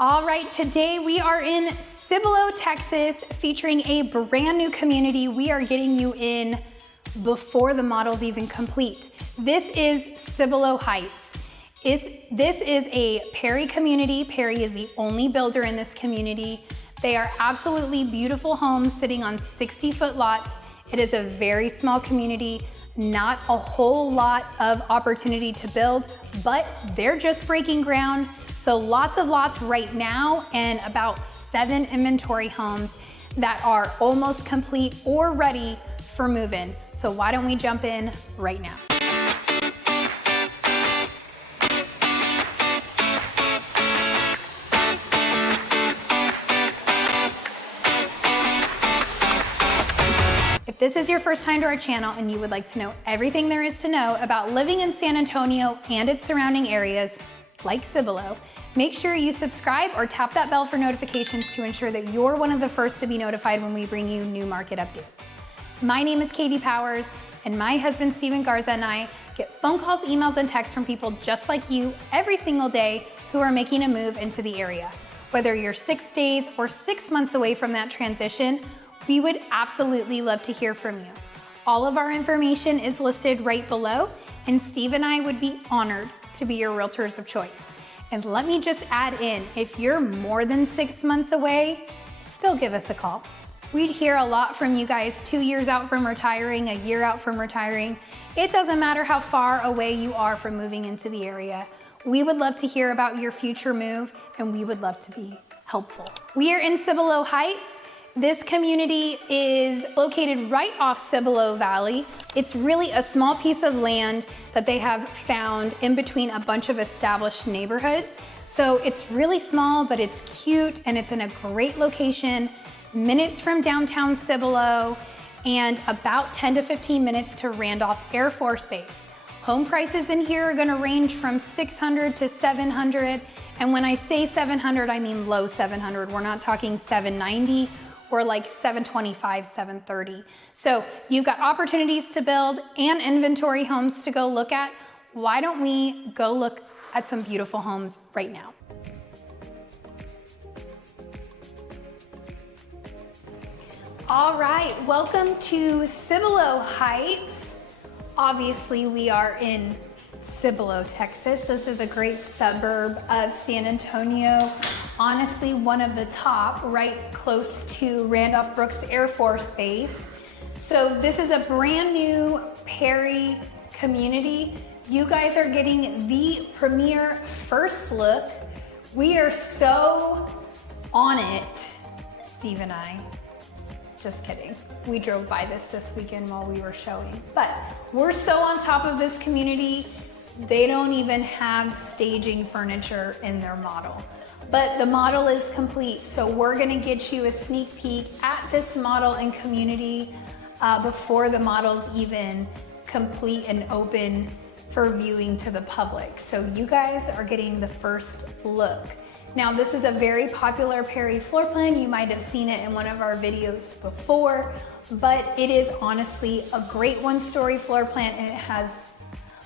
All right, today we are in Cibolo, Texas, featuring a brand new community. We are getting you in before the model's even complete. This is Cibolo Heights. This is a Perry community. Perry is the only builder in this community. They are absolutely beautiful homes sitting on 60-foot lots. It is a very small community, not a whole lot of opportunity to build, but they're just breaking ground. So lots of lots right now and about 7 inventory homes that are almost complete or ready for move-in. So why don't we jump in right now? If this is your first time to our channel and you would like to know everything there is to know about living in San Antonio and its surrounding areas, like Cibolo, make sure you subscribe or tap that bell for notifications to ensure that you're one of the first to be notified when we bring you new market updates. My name is Katie Powers, and my husband Steven Garza and I get phone calls, emails, and texts from people just like you every single day who are making a move into the area. Whether you're 6 days or 6 months away from that transition, we would absolutely love to hear from you. All of our information is listed right below, and Steve and I would be honored to be your realtors of choice. And let me just add in, if you're more than 6 months away, still give us a call. We'd hear a lot from you guys 2 years out from retiring, a year out from retiring. It doesn't matter how far away you are from moving into the area. We would love to hear about your future move, and we would love to be helpful. We are in Cibolo Heights. This community is located right off Cibolo Valley. It's really a small piece of land that they have found in between a bunch of established neighborhoods. So it's really small, but it's cute and it's in a great location, minutes from downtown Cibolo and about 10 to 15 minutes to Randolph Air Force Base. Home prices in here are gonna range from 600 to 700. And when I say 700, I mean low 700. We're not talking 790. Or like 725, 730. So you've got opportunities to build and inventory homes to go look at. Why don't we go look at some beautiful homes right now? All right, welcome to Cibolo Heights. Obviously we are in Cibolo, Texas. This is a great suburb of San Antonio. Honestly, one of the top, right close to Randolph Brooks Air Force Base. So this is a brand new Perry community. You guys are getting the premier first look. We are so on it, Steve and I. Just kidding. We drove by this weekend while we were showing. But we're so on top of this community. They don't even have staging furniture in their model. But the model is complete, so we're gonna get you a sneak peek at this model and community before the model's even complete and open for viewing to the public. So you guys are getting the first look. Now this is a very popular Perry floor plan. You might have seen it in one of our videos before, but it is honestly a great one-story floor plan, and it has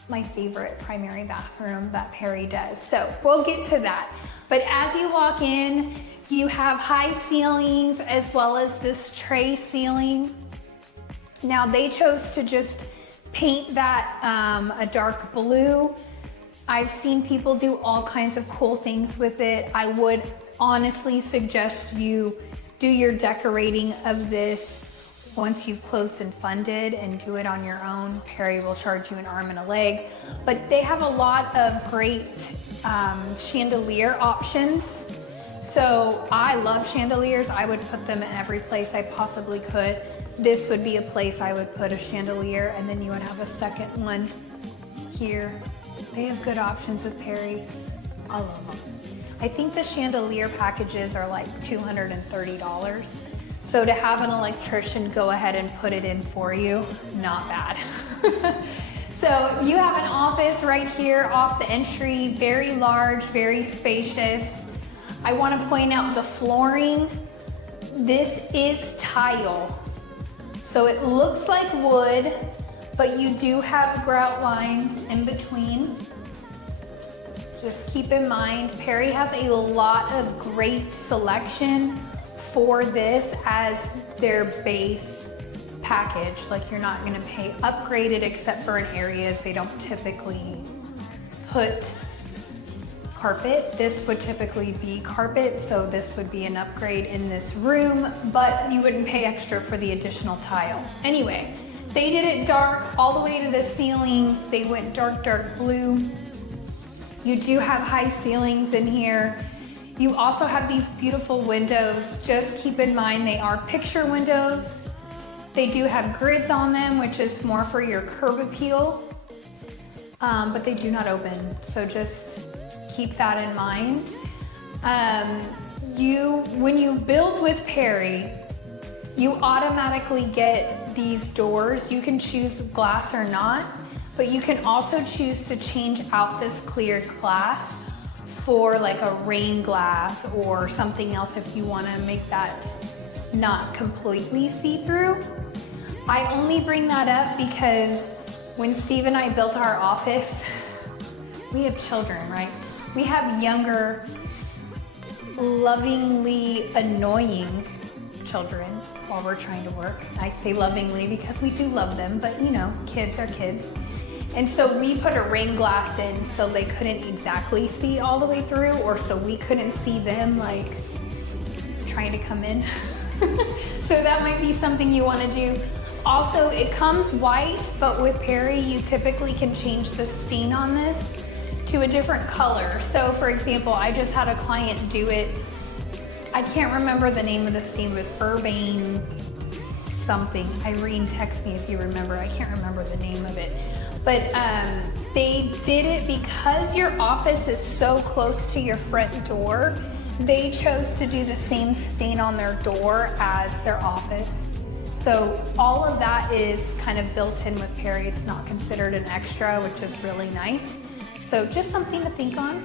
my favorite primary bathroom that Perry does. So we'll get to that. But as you walk in, you have high ceilings as well as this tray ceiling. Now they chose to just paint that a dark blue. I've seen people do all kinds of cool things with it. I would honestly suggest you do your decorating of this once you've closed and funded, and do it on your own. Perry will charge you an arm and a leg. But they have a lot of great chandelier options. So I love chandeliers. I would put them in every place I possibly could. This would be a place I would put a chandelier, and then you would have a second one here. They have good options with Perry. I love them. I think the chandelier packages are like $230. So to have an electrician go ahead and put it in for you, not bad. So you have an office right here off the entry, very large, very spacious. I want to point out the flooring. This is tile. So it looks like wood, but you do have grout lines in between. just keep in mind, Perry has a lot of great selection for this as their base package. Like, you're not gonna pay upgraded except for in areas they don't typically put carpet. This would typically be carpet, so this would be an upgrade in this room, but you wouldn't pay extra for the additional tile. Anyway, they did it dark all the way to the ceilings. They went dark, dark blue. You do have high ceilings in here. You also have these beautiful windows. Just keep in mind they are picture windows. They do have grids on them, which is more for your curb appeal, but they do not open, so just keep that in mind. When you build with Perry, you automatically get these doors. You can choose glass or not, but you can also choose to change out this clear glass for like a rain glass or something else if you want to make that not completely see-through. I only bring that up because when Steve and I built our office, we have children, right? We have younger, lovingly annoying children while we're trying to work. I say lovingly because we do love them, but you know, kids are kids. And so we put a rain glass in so they couldn't exactly see all the way through, or so we couldn't see them like trying to come in. So that might be something you want to do. Also, it comes white, but with Perry, you typically can change the stain on this to a different color. So for example, I just had a client do it. I can't remember the name of the stain, it was Urbane something. Irene, text me if you remember. I can't remember the name of it. But they did it because your office is so close to your front door. They chose to do the same stain on their door as their office. So all of that is kind of built in with Perry. It's not considered an extra, which is really nice. So just something to think on.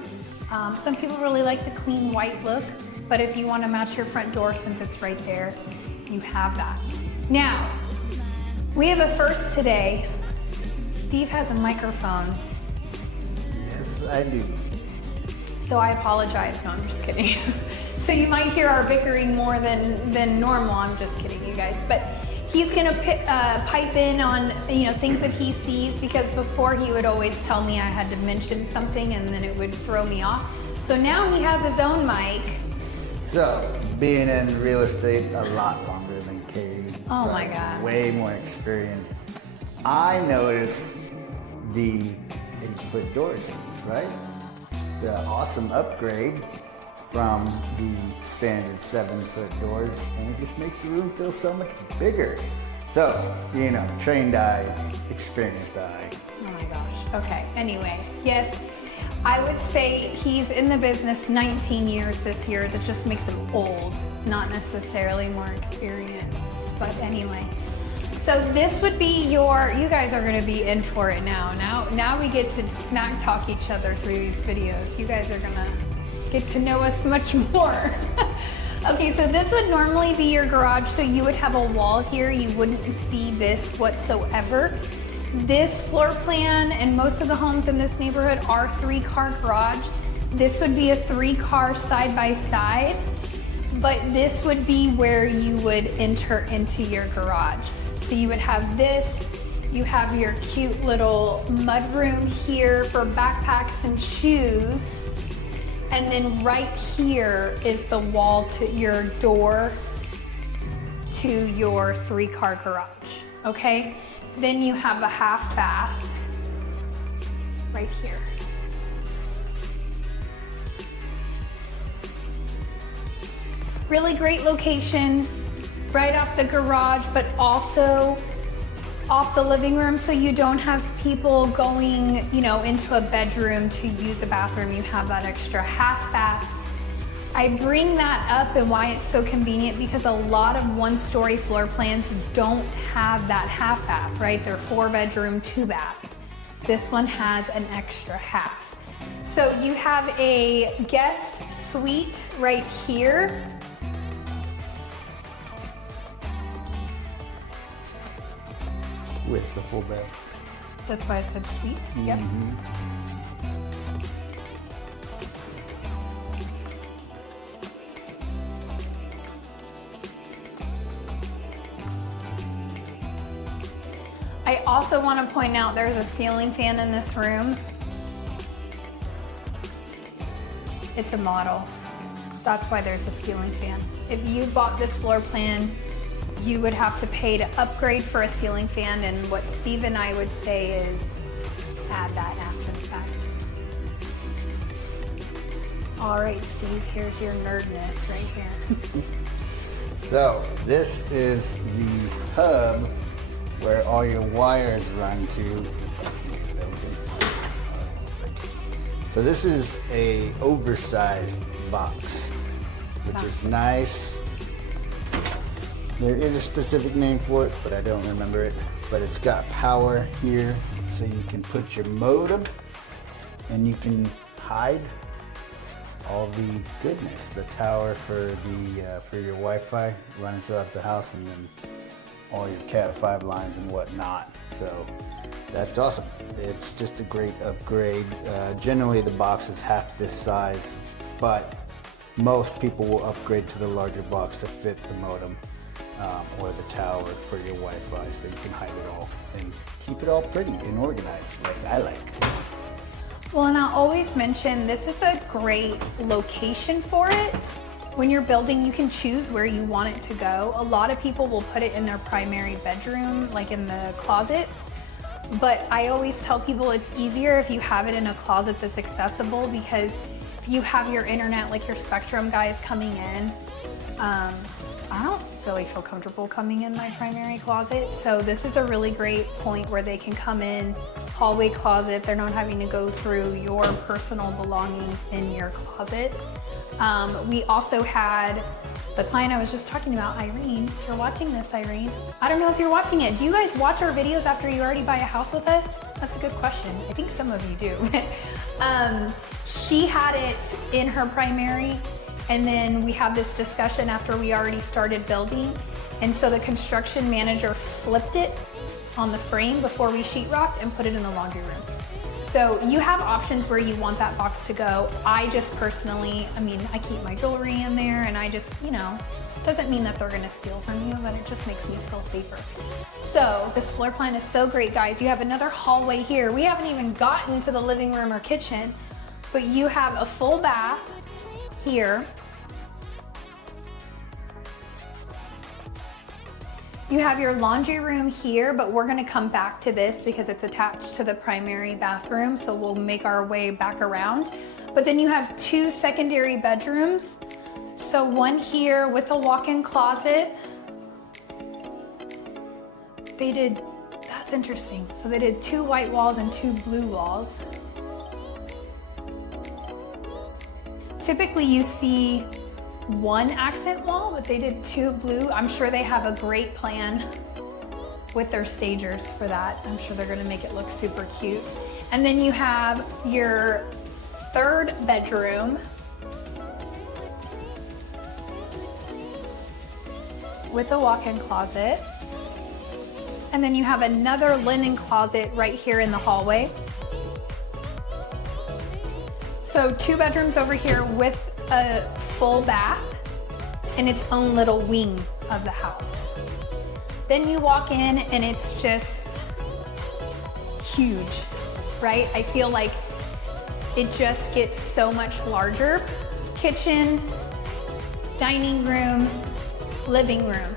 Some people really like the clean white look, but if you want to match your front door since it's right there, you have that. Now, we have a first today. Steve has a microphone. Yes, I do. So I apologize. No, I'm just kidding. So you might hear our bickering more than normal. I'm just kidding, you guys. But he's gonna pipe in on things that he sees, because before he would always tell me I had to mention something and then it would throw me off. So now he has his own mic. So, being in real estate a lot longer than Katie. Oh my God. Way more experience. I noticed the 8-foot doors, right? The awesome upgrade from the standard 7-foot doors, and it just makes the room feel so much bigger. So, trained eye, experienced eye. Oh my gosh. Okay, anyway, yes, I would say he's in the business 19 years this year. That just makes him old, not necessarily more experienced, but anyway. So this would be you guys are gonna be in for it now. Now we get to smack talk each other through these videos. You guys are gonna get to know us much more. Okay, so this would normally be your garage. So you would have a wall here. You wouldn't see this whatsoever. This floor plan and most of the homes in this neighborhood are 3-car garage. This would be a 3-car side by side, but this would be where you would enter into your garage. So you would have this, you have your cute little mudroom here for backpacks and shoes. And then right here is the wall to your door to your 3-car garage, okay? Then you have a half bath right here. Really great location, right off the garage, but also off the living room, so you don't have people going, into a bedroom to use a bathroom. You have that extra half bath. I bring that up and why it's so convenient because a lot of 1-story floor plans don't have that half bath, right? They're 4-bedroom, 2 baths. This one has an extra half. So you have a guest suite right here. With the full bed. That's why I said suite. Yep. I also want to point out there's a ceiling fan in this room. It's a model. That's why there's a ceiling fan. If you bought this floor plan, you would have to pay to upgrade for a ceiling fan, and what Steve and I would say is add that after the fact. All right, Steve, here's your nerdness right here. So this is the hub where all your wires run to. So this is a oversized box, which is nice. There is a specific name for it, but I don't remember it. But it's got power here, so you can put your modem and you can hide all the goodness, the tower for your Wi-Fi running throughout the house, and then all your Cat 5 lines and whatnot. So that's awesome. It's just a great upgrade. Generally the box is half this size, but most people will upgrade to the larger box to fit the modem or the tower for your Wi-Fi, so you can hide it all and keep it all pretty and organized like I like. Well, and I always mention this is a great location for it. When you're building, you can choose where you want it to go. A lot of people will put it in their primary bedroom, like in the closets. But I always tell people it's easier if you have it in a closet that's accessible, because if you have your internet, like your Spectrum guys coming in, I don't really feel comfortable coming in my primary closet. So this is a really great point where they can come in, hallway closet. They're not having to go through your personal belongings in your closet. We also had the client I was just talking about, Irene. If you're watching this, Irene, I don't know if you're watching it. Do you guys watch our videos after you already buy a house with us? That's a good question. I think some of you do. She had it in her primary, and then we had this discussion after we already started building. And so the construction manager flipped it on the frame before we sheetrocked and put it in the laundry room. So you have options where you want that box to go. I just personally, I keep my jewelry in there, and I just, doesn't mean that they're gonna steal from you, but it just makes me feel safer. So this floor plan is so great, guys. You have another hallway here. We haven't even gotten to the living room or kitchen, but you have a full bath here. You have your laundry room here, but we're gonna come back to this because it's attached to the primary bathroom, so we'll make our way back around. But then you have two secondary bedrooms. So one here with a walk-in closet. That's interesting. So they did 2 white walls and 2 blue walls. Typically you see 1 accent wall, but they did 2 blue. I'm sure they have a great plan with their stagers for that. I'm sure they're gonna make it look super cute. And then you have your 3rd bedroom with a walk-in closet. And then you have another linen closet right here in the hallway. So 2 bedrooms over here with a full bath and its own little wing of the house. Then you walk in and it's just huge, right? I feel like it just gets so much larger. Kitchen, dining room, living room.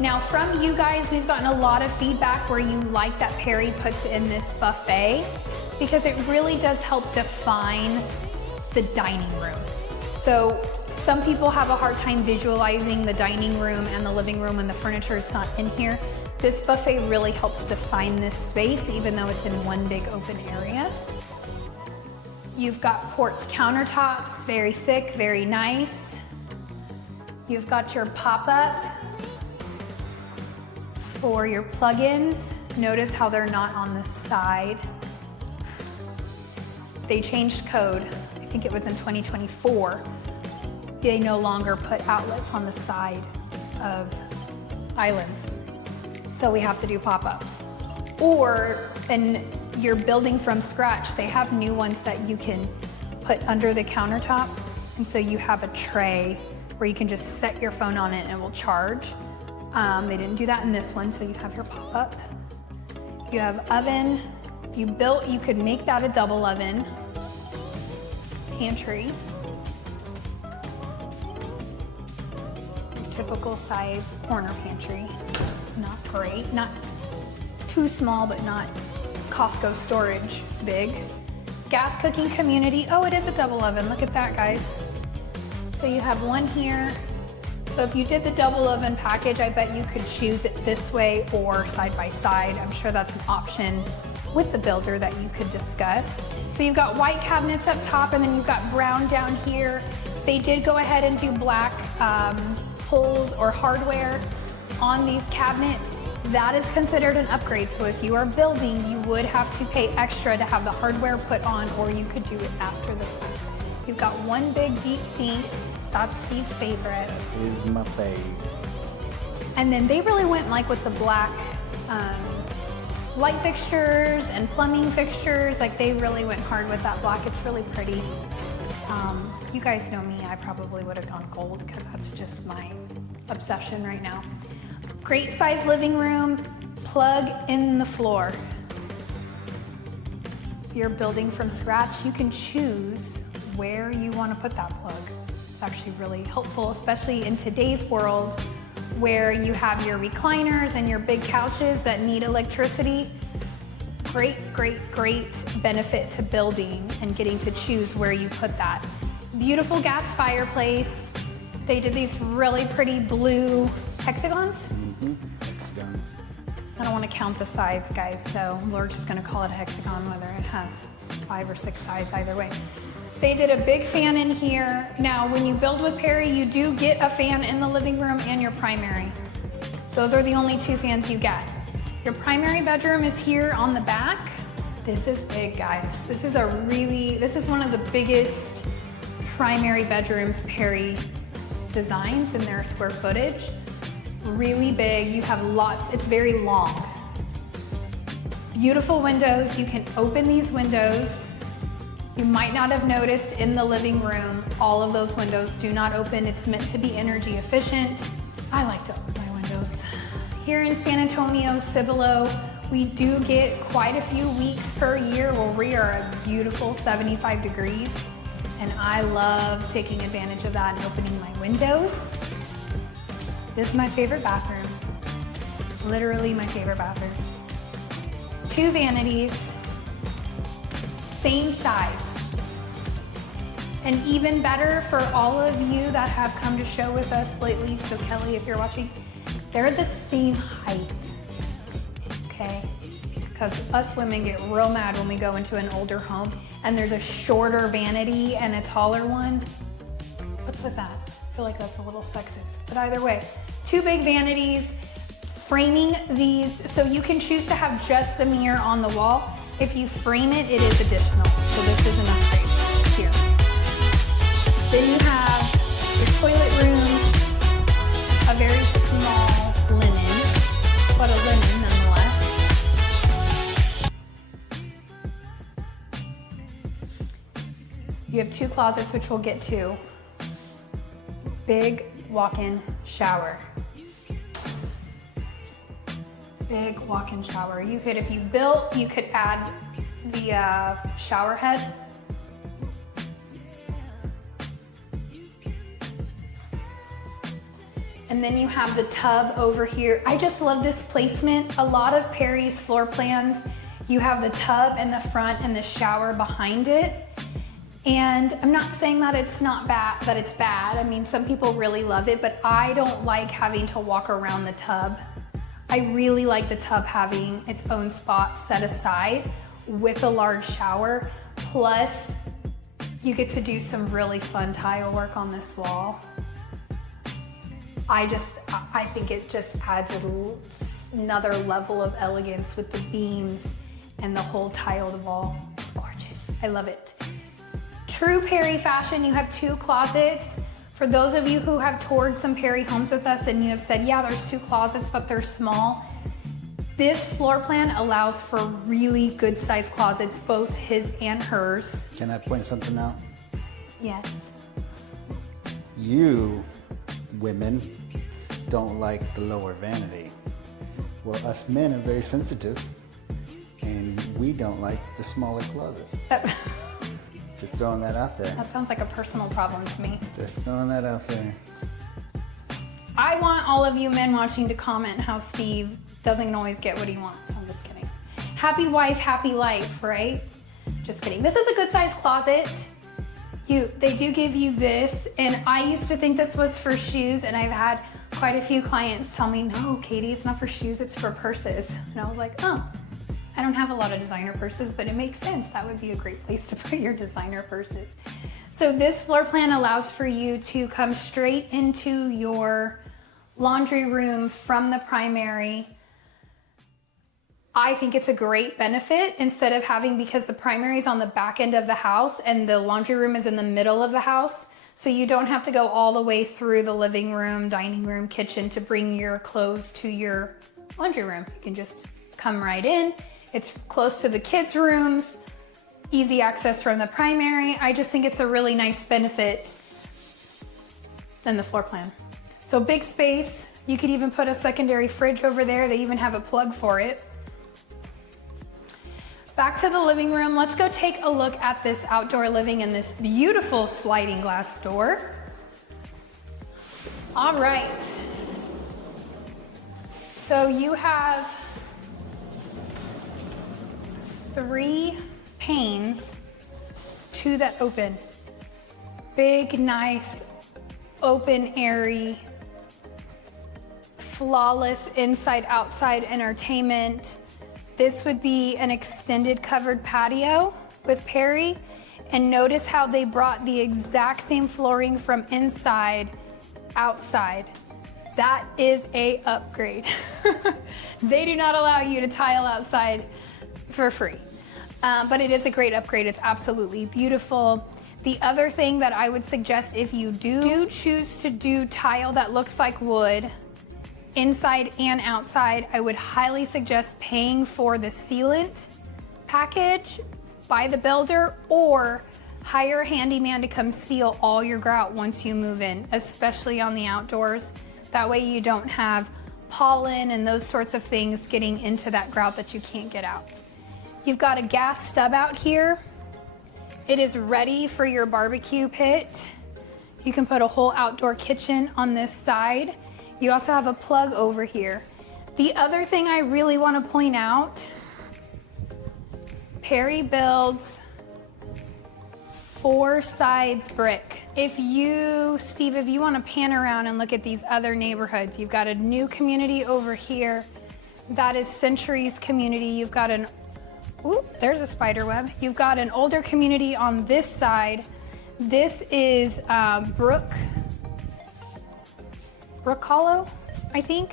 Now from you guys, we've gotten a lot of feedback where you like that Perry puts in this buffet, because it really does help define the dining room. So some people have a hard time visualizing the dining room and the living room when the furniture is not in here. This buffet really helps define this space, even though it's in one big open area. You've got quartz countertops, very thick, very nice. You've got your pop-up for your plugins. Notice how they're not on the side. They changed code. I think it was in 2024. They no longer put outlets on the side of islands. So we have to do pop-ups. Or, and you're building from scratch, they have new ones that you can put under the countertop. And so you have a tray where you can just set your phone on it and it will charge. They didn't do that in this one, so you have your pop-up. You have oven. If you built, you could make that a double oven. Pantry. Typical size corner pantry. Not great, not too small, but not Costco storage big. Gas cooking community. Oh, it is a double oven. Look at that, guys. So you have one here. So if you did the double oven package, I bet you could choose it this way or side by side. I'm sure that's an option with the builder that you could discuss. So you've got white cabinets up top and then you've got brown down here. They did go ahead and do black pulls or hardware on these cabinets. That is considered an upgrade. So if you are building, you would have to pay extra to have the hardware put on, or you could do it after the fact. You've got one big deep sink. That's Steve's favorite. That is my fave. And then they really went like with the black light fixtures and plumbing fixtures. Like they really went hard with that black. It's really pretty. You guys know me, I probably would have gone gold because that's just my obsession right now. Great size living room, plug in the floor. If you're building from scratch, you can choose where you want to put that plug. It's actually really helpful, especially in today's world where you have your recliners and your big couches that need electricity. Great, great, great benefit to building and getting to choose where you put that. Beautiful gas fireplace. They did these really pretty blue hexagons. Hexagons. I don't want to count the sides, guys, so we're just going to call it a hexagon, whether it has 5 or 6 sides, either way. They did a big fan in here. Now, when you build with Perry, you do get a fan in the living room and your primary. Those are the only 2 fans you get. Your primary bedroom is here on the back. This is big, guys. This is one of the biggest primary bedrooms Perry designs in their square footage. Really big, you have lots, it's very long. Beautiful windows, you can open these windows. You might not have noticed in the living room, all of those windows do not open. It's meant to be energy efficient. I like to open my windows. Here in San Antonio, Cibolo, we do get quite a few weeks per year where we are at beautiful 75 degrees. And I love taking advantage of that and opening my windows. This is my favorite bathroom. Literally my favorite bathroom. 2 vanities, same size. And even better for all of you that have come to show with us lately, so Kelly, if you're watching, they're the same height, okay? Because us women get real mad when we go into an older home and there's a shorter vanity and a taller one. What's with that? I feel like that's a little sexist, but either way, 2 big vanities, framing these, so you can choose to have just the mirror on the wall. If you frame it, it is additional, so this is an upgrade here. Then you have your toilet room, a very small linen, but a linen nonetheless. You have 2 closets, which we'll get to. Big walk-in shower. Big walk-in shower. You could, if you built, you could add the shower head. And then you have the tub over here. I just love this placement. A lot of Perry's floor plans, you have the tub in the front and the shower behind it. And I'm not saying that it's not bad, that it's bad. I mean, some people really love it, but I don't like having to walk around the tub. I really like the tub having its own spot set aside with a large shower. Plus, you get to do some really fun tile work on this wall. I think it just adds another level of elegance with the beams and the whole tiled wall. It's gorgeous. I love it. True Perry fashion, you have 2 closets. For those of you who have toured some Perry homes with us and you have said, yeah, there's 2 closets, but they're small. This floor plan allows for really good sized closets, both his and hers. Can I point something out? Yes. You women don't like the lower vanity. Well, us men are very sensitive. we don't like the smaller closet. Just throwing that out there. That sounds like a personal problem to me. Just throwing that out there. I want all of you men watching to comment how Steve doesn't always get what he wants. I'm just kidding. Happy wife, happy life, right? Just kidding. This is a good sized closet. They do give you this, and I used to think this was for shoes, and I've had quite a few clients tell me, no, Katie, it's not for shoes, it's for purses. And I was like, oh, I don't have a lot of designer purses, but it makes sense. That would be a great place to put your designer purses. So this floor plan allows for you to come straight into your laundry room from the primary. I think it's a great benefit instead of having, because the primary is on the back end of the house and the laundry room is in the middle of the house. So you don't have to go all the way through the living room, dining room, kitchen to bring your clothes to your laundry room. You can just come right in. It's close to the kids' rooms, easy access from the primary. I just think it's a really nice benefit than the floor plan. So big space. You could even put a secondary fridge over there. They even have a plug for it. Back to the living room. Let's go take a look at this outdoor living and this beautiful sliding glass door. All right. So you have 3 panes, 2 that open. Big, nice, open, airy, flawless inside-outside entertainment. This would be an extended covered patio with Perry. And notice how they brought the exact same flooring from inside outside. That is a upgrade. They do not allow you to tile outside for free. But it is a great upgrade. It's absolutely beautiful. The other thing that I would suggest, if you do choose to do tile that looks like wood, inside and outside, I would highly suggest paying for the sealant package by the builder, or hire a handyman to come seal all your grout once you move in, especially on the outdoors. That way you don't have pollen and those sorts of things getting into that grout that you can't get out. You've got a gas stub out here. It is ready for your barbecue pit. You can put a whole outdoor kitchen on this side. You also have a plug over here. The other thing I really want to point out, Perry builds 4 sides brick. Steve, if you want to pan around and look at these other neighborhoods, you've got a new community over here. That is Century's community. You've got there's a spider web. You've got an older community on this side. This is Brook Hollow, I think.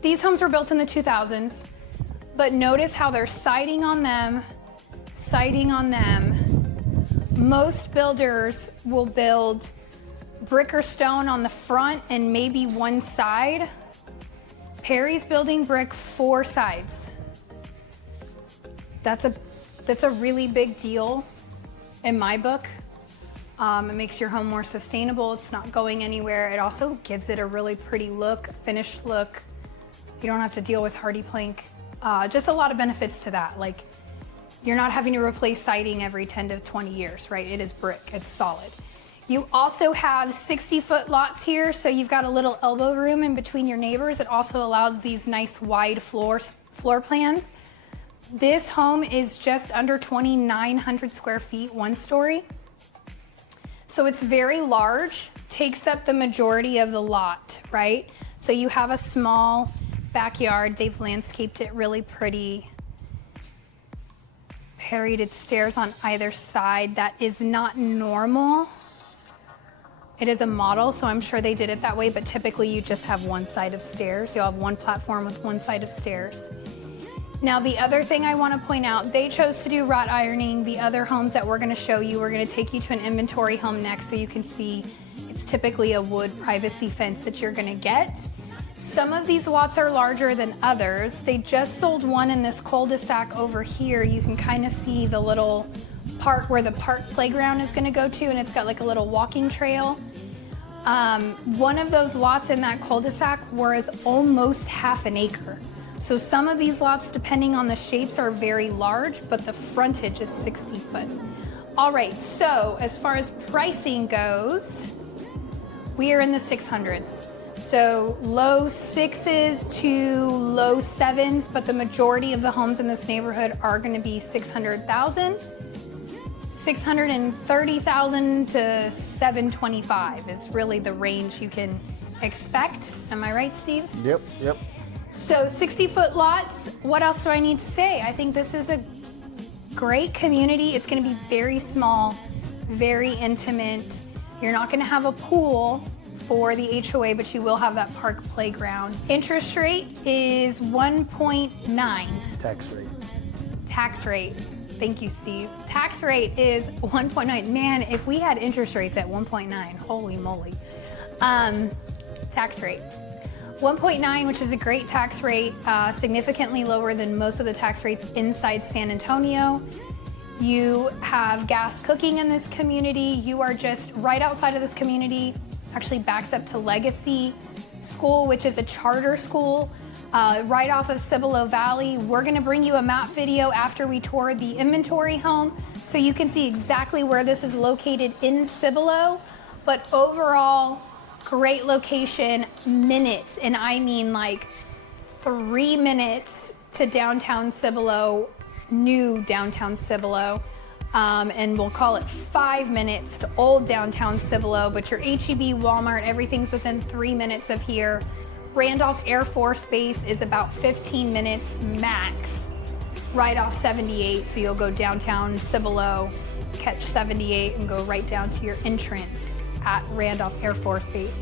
These homes were built in the 2000s, but notice how they're siding on them. Most builders will build brick or stone on the front and maybe one side. Perry's building brick 4 sides. That's a really big deal in my book. It makes your home more sustainable. It's not going anywhere. It also gives it a really pretty look, finished look. You don't have to deal with hardy plank. Just a lot of benefits to that. Like, you're not having to replace siding every 10 to 20 years, right? It is brick, it's solid. You also have 60-foot lots here, so you've got a little elbow room in between your neighbors. It also allows these nice wide floor plans. This home is just under 2,900 square feet, 1 story. So it's very large, takes up the majority of the lot, right? So you have a small backyard. They've landscaped it really pretty. Parried stairs on either side. That is not normal. It is a model, so I'm sure they did it that way, but typically you just have 1 side of stairs. You'll have 1 platform with 1 side of stairs. Now, the other thing I want to point out, they chose to do wrought ironing. The other homes that we're going to show you, we're going to take you to an inventory home next so you can see it's typically a wood privacy fence that you're going to get. Some of these lots are larger than others. They just sold one in this cul-de-sac over here. You can kind of see the little part where the park playground is going to go to, and it's got like a little walking trail. One of those lots in that cul-de-sac was almost half an acre. So some of these lots, depending on the shapes, are very large, but the frontage is 60 foot. All right, so as far as pricing goes, we are in the 600s. So low 6s to low 7s, but the majority of the homes in this neighborhood are gonna be 600,000. 630,000 to 725 is really the range you can expect. Am I right, Steve? Yep, yep. So 60-foot lots, what else do I need to say? I think this is a great community. It's gonna be very small, very intimate. You're not gonna have a pool for the HOA, but you will have that park playground. Interest rate is 1.9. Tax rate. Tax rate. Thank you, Steve. Tax rate is 1.9. Man, if we had interest rates at 1.9, holy moly. Tax rate. 1.9, which is a great tax rate, significantly lower than most of the tax rates inside San Antonio. You have gas cooking in this community. You are just right outside of this community, actually backs up to Legacy School, which is a charter school. Right off of Cibolo Valley. We're gonna bring you a map video after we tour the inventory home so you can see exactly where this is located in Cibolo. But overall, great location, minutes, and I mean like 3 minutes to downtown Cibolo, new downtown Cibolo. And we'll call it 5 minutes to old downtown Cibolo, but your HEB, Walmart, everything's within 3 minutes of here. Randolph Air Force Base is about 15 minutes max, right off 78. So you'll go downtown Cibolo, catch 78 and go right down to your entrance at Randolph Air Force Base.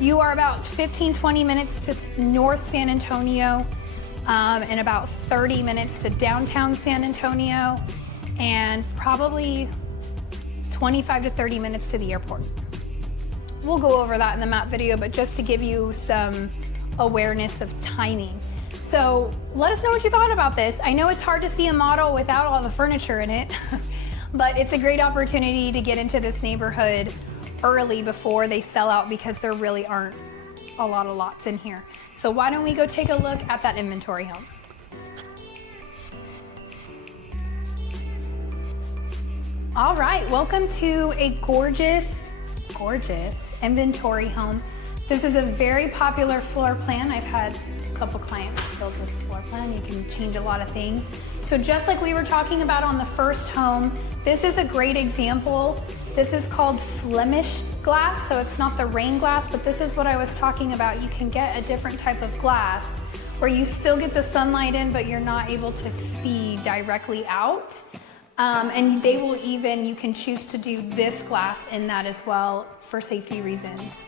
You are about 15, 20 minutes to North San Antonio, and about 30 minutes to downtown San Antonio, and probably 25 to 30 minutes to the airport. We'll go over that in the map video, but just to give you some awareness of timing. So let us know what you thought about this. I know it's hard to see a model without all the furniture in it, but it's a great opportunity to get into this neighborhood early before they sell out because there really aren't a lot of lots in here. So why don't we go take a look at that inventory home? All right, welcome to a gorgeous inventory home. This is a very popular floor plan. I've had a couple clients build this floor plan. You can change a lot of things. So just like we were talking about on the first home, this is a great example. This is called Flemish glass, so it's not the rain glass, but this is what I was talking about. You can get a different type of glass where you still get the sunlight in, but you're not able to see directly out. And they will even, you can choose to do this glass in that as well for safety reasons,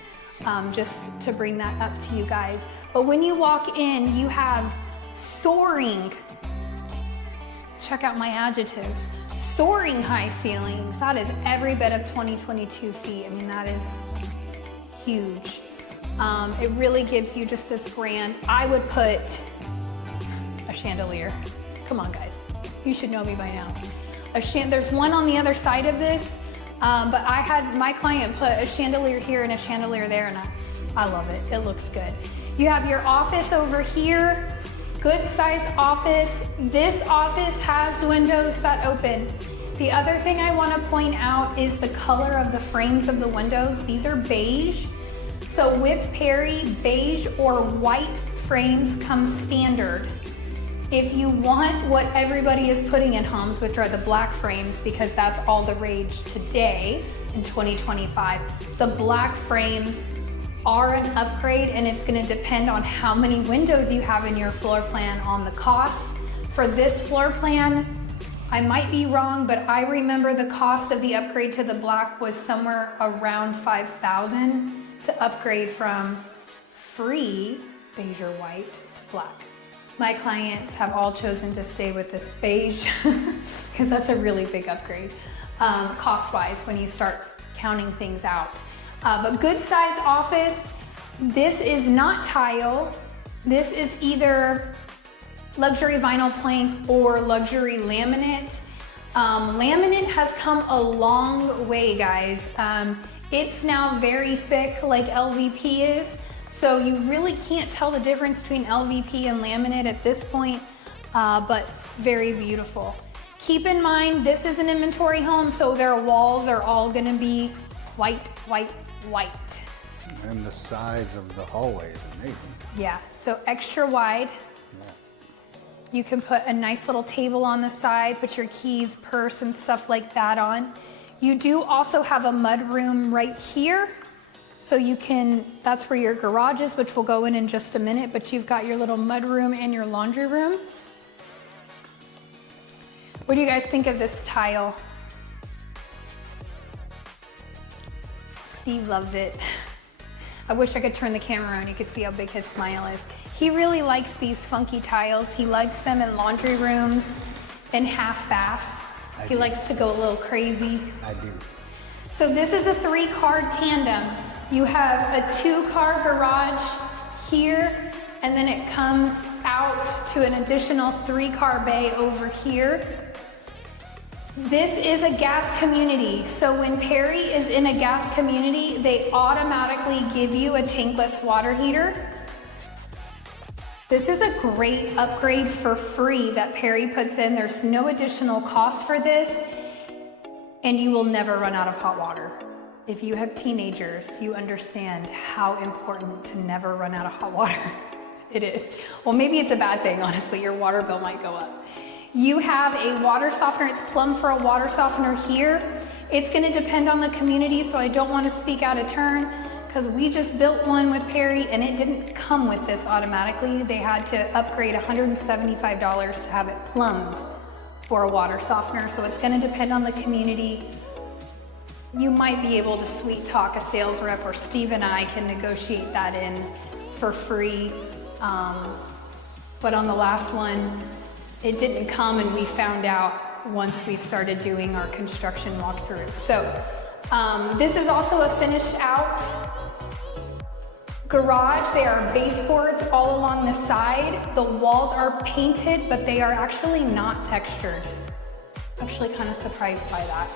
just to bring that up to you guys. But when you walk in, you have soaring, check out my adjectives, soaring high ceilings. That is every bit of 20-22 feet. I mean, that is huge. It really gives you just this grand, I would put a chandelier. Come on guys, you should know me by now. There's one on the other side of this, but I had my client put a chandelier here and a chandelier there, and I love it. It looks good. You have your office over here, good size office. This office has windows that open. The other thing I want to point out is the color of the frames of the windows. These are beige. So with Perry, beige or white frames come standard. If you want what everybody is putting in homes, which are the black frames, because that's all the rage today in 2025, the black frames are an upgrade, and it's going to depend on how many windows you have in your floor plan on the cost. For this floor plan, I might be wrong, but I remember the cost of the upgrade to the black was somewhere around $5,000 to upgrade from free beige or white to black. My clients have all chosen to stay with this beige because that's a really big upgrade cost-wise when you start counting things out. But good size office. This is not tile. This is either luxury vinyl plank or luxury laminate. Laminate has come a long way, guys. It's now very thick like LVP is. So you really can't tell the difference between LVP and laminate at this point, but very beautiful. Keep in mind, this is an inventory home, so their walls are all gonna be white, white, white. And the size of the hallway is amazing. Yeah, so extra wide. You can put a nice little table on the side, put your keys, purse, and stuff like that on. You do also have a mud room right here. So you can, that's where your garage is, which we'll go in just a minute, but you've got your little mud room and your laundry room. What do you guys think of this tile? Steve loves it. I wish I could turn the camera on, you could see how big his smile is. He really likes these funky tiles. He likes them in laundry rooms, in half baths. He likes to go a little crazy. I do. So this is a 3-car tandem. You have a 2-car garage here, and then it comes out to an additional 3-car bay over here. This is a gas community. So when Perry is in a gas community, they automatically give you a tankless water heater. This is a great upgrade for free that Perry puts in. There's no additional cost for this, and you will never run out of hot water. If you have teenagers, you understand how important to never run out of hot water. It is. Well, maybe it's a bad thing, honestly. Your water bill might go up. You have a water softener. It's plumbed for a water softener here. It's gonna depend on the community, so I don't wanna speak out of turn, because we just built one with Perry and it didn't come with this automatically. They had to upgrade $175 to have it plumbed for a water softener, so it's gonna depend on the community. You might be able to sweet talk a sales rep, or Steve and I can negotiate that in for free. But on the last one, it didn't come, and we found out once we started doing our construction walkthrough. So this is also a finished out garage. They are baseboards all along the side. The walls are painted, but they are actually not textured. I'm actually kind of surprised by that.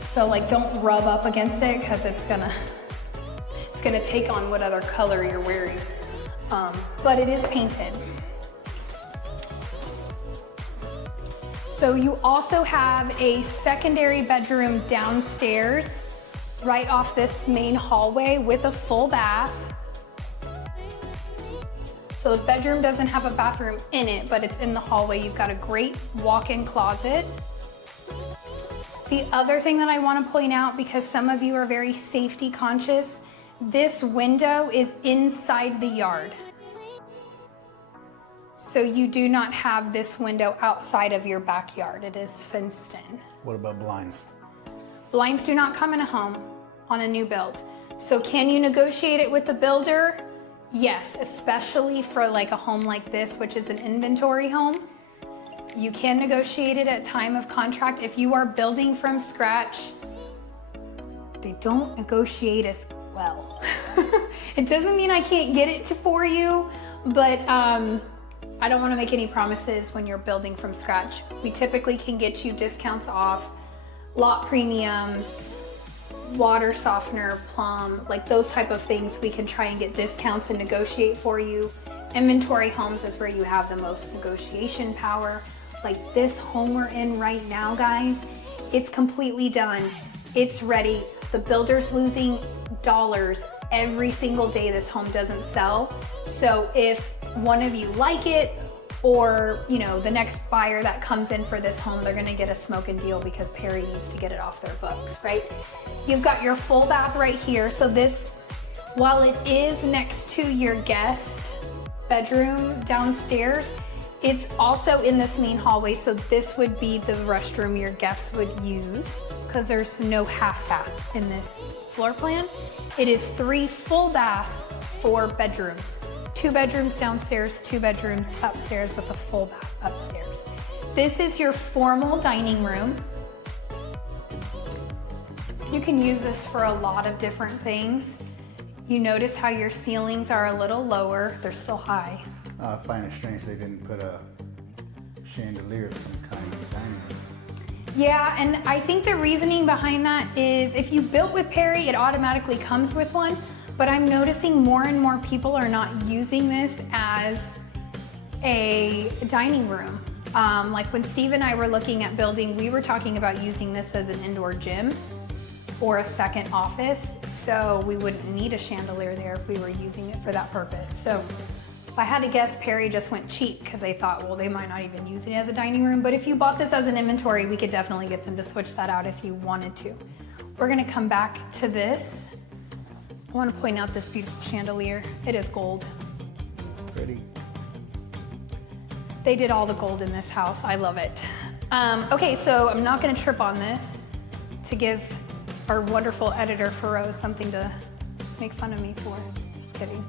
So like, don't rub up against it, because it's gonna take on what other color you're wearing. But it is painted. So you also have a secondary bedroom downstairs, right off this main hallway with a full bath. So the bedroom doesn't have a bathroom in it, but it's in the hallway. You've got a great walk-in closet. The other thing that I want to point out, because some of you are very safety conscious, this window is inside the yard. So you do not have this window outside of your backyard. It is fenced in. What about blinds? Blinds do not come in a home on a new build. So can you negotiate it with the builder? Yes, especially for like a home like this, which is an inventory home. You can negotiate it at time of contract. If you are building from scratch, they don't negotiate as well. It doesn't mean I can't get it for you, but I don't want to make any promises when you're building from scratch. We typically can get you discounts off, lot premiums, water softener, plumb, like those type of things. We can try and get discounts and negotiate for you. Inventory homes is where you have the most negotiation power. Like this home we're in right now, guys, it's completely done. It's ready. The builder's losing dollars every single day this home doesn't sell. So if one of you like it, or you know, the next buyer that comes in for this home, they're gonna get a smoking deal because Perry needs to get it off their books, right? You've got your full bath right here. So this, while it is next to your guest bedroom downstairs, it's also in this main hallway. So this would be the restroom your guests would use, because there's no half bath in this floor plan. It is 3 full baths, 4 bedrooms. 2 bedrooms downstairs, 2 bedrooms upstairs with a full bath upstairs. This is your formal dining room. You can use this for a lot of different things. You notice how your ceilings are a little lower. They're still high. I find it strange they didn't put a chandelier of some kind in the dining room. Yeah, and I think the reasoning behind that is if you built with Perry, it automatically comes with one. but I'm noticing more and more people are not using this as a dining room. Like when Steve and I were looking at building, we were talking about using this as an indoor gym or a second office, so we wouldn't need a chandelier there if we were using it for that purpose. So if I had to guess, Perry just went cheap because they thought, well, they might not even use it as a dining room, but if you bought this as an inventory, we could definitely get them to switch that out if you wanted to. We're gonna come back to this. I wanna point out this beautiful chandelier. It is gold. Pretty. They did all the gold in this house. I love it. Okay, so I'm not gonna trip on this to give our wonderful editor Feroz something to make fun of me for. Just kidding.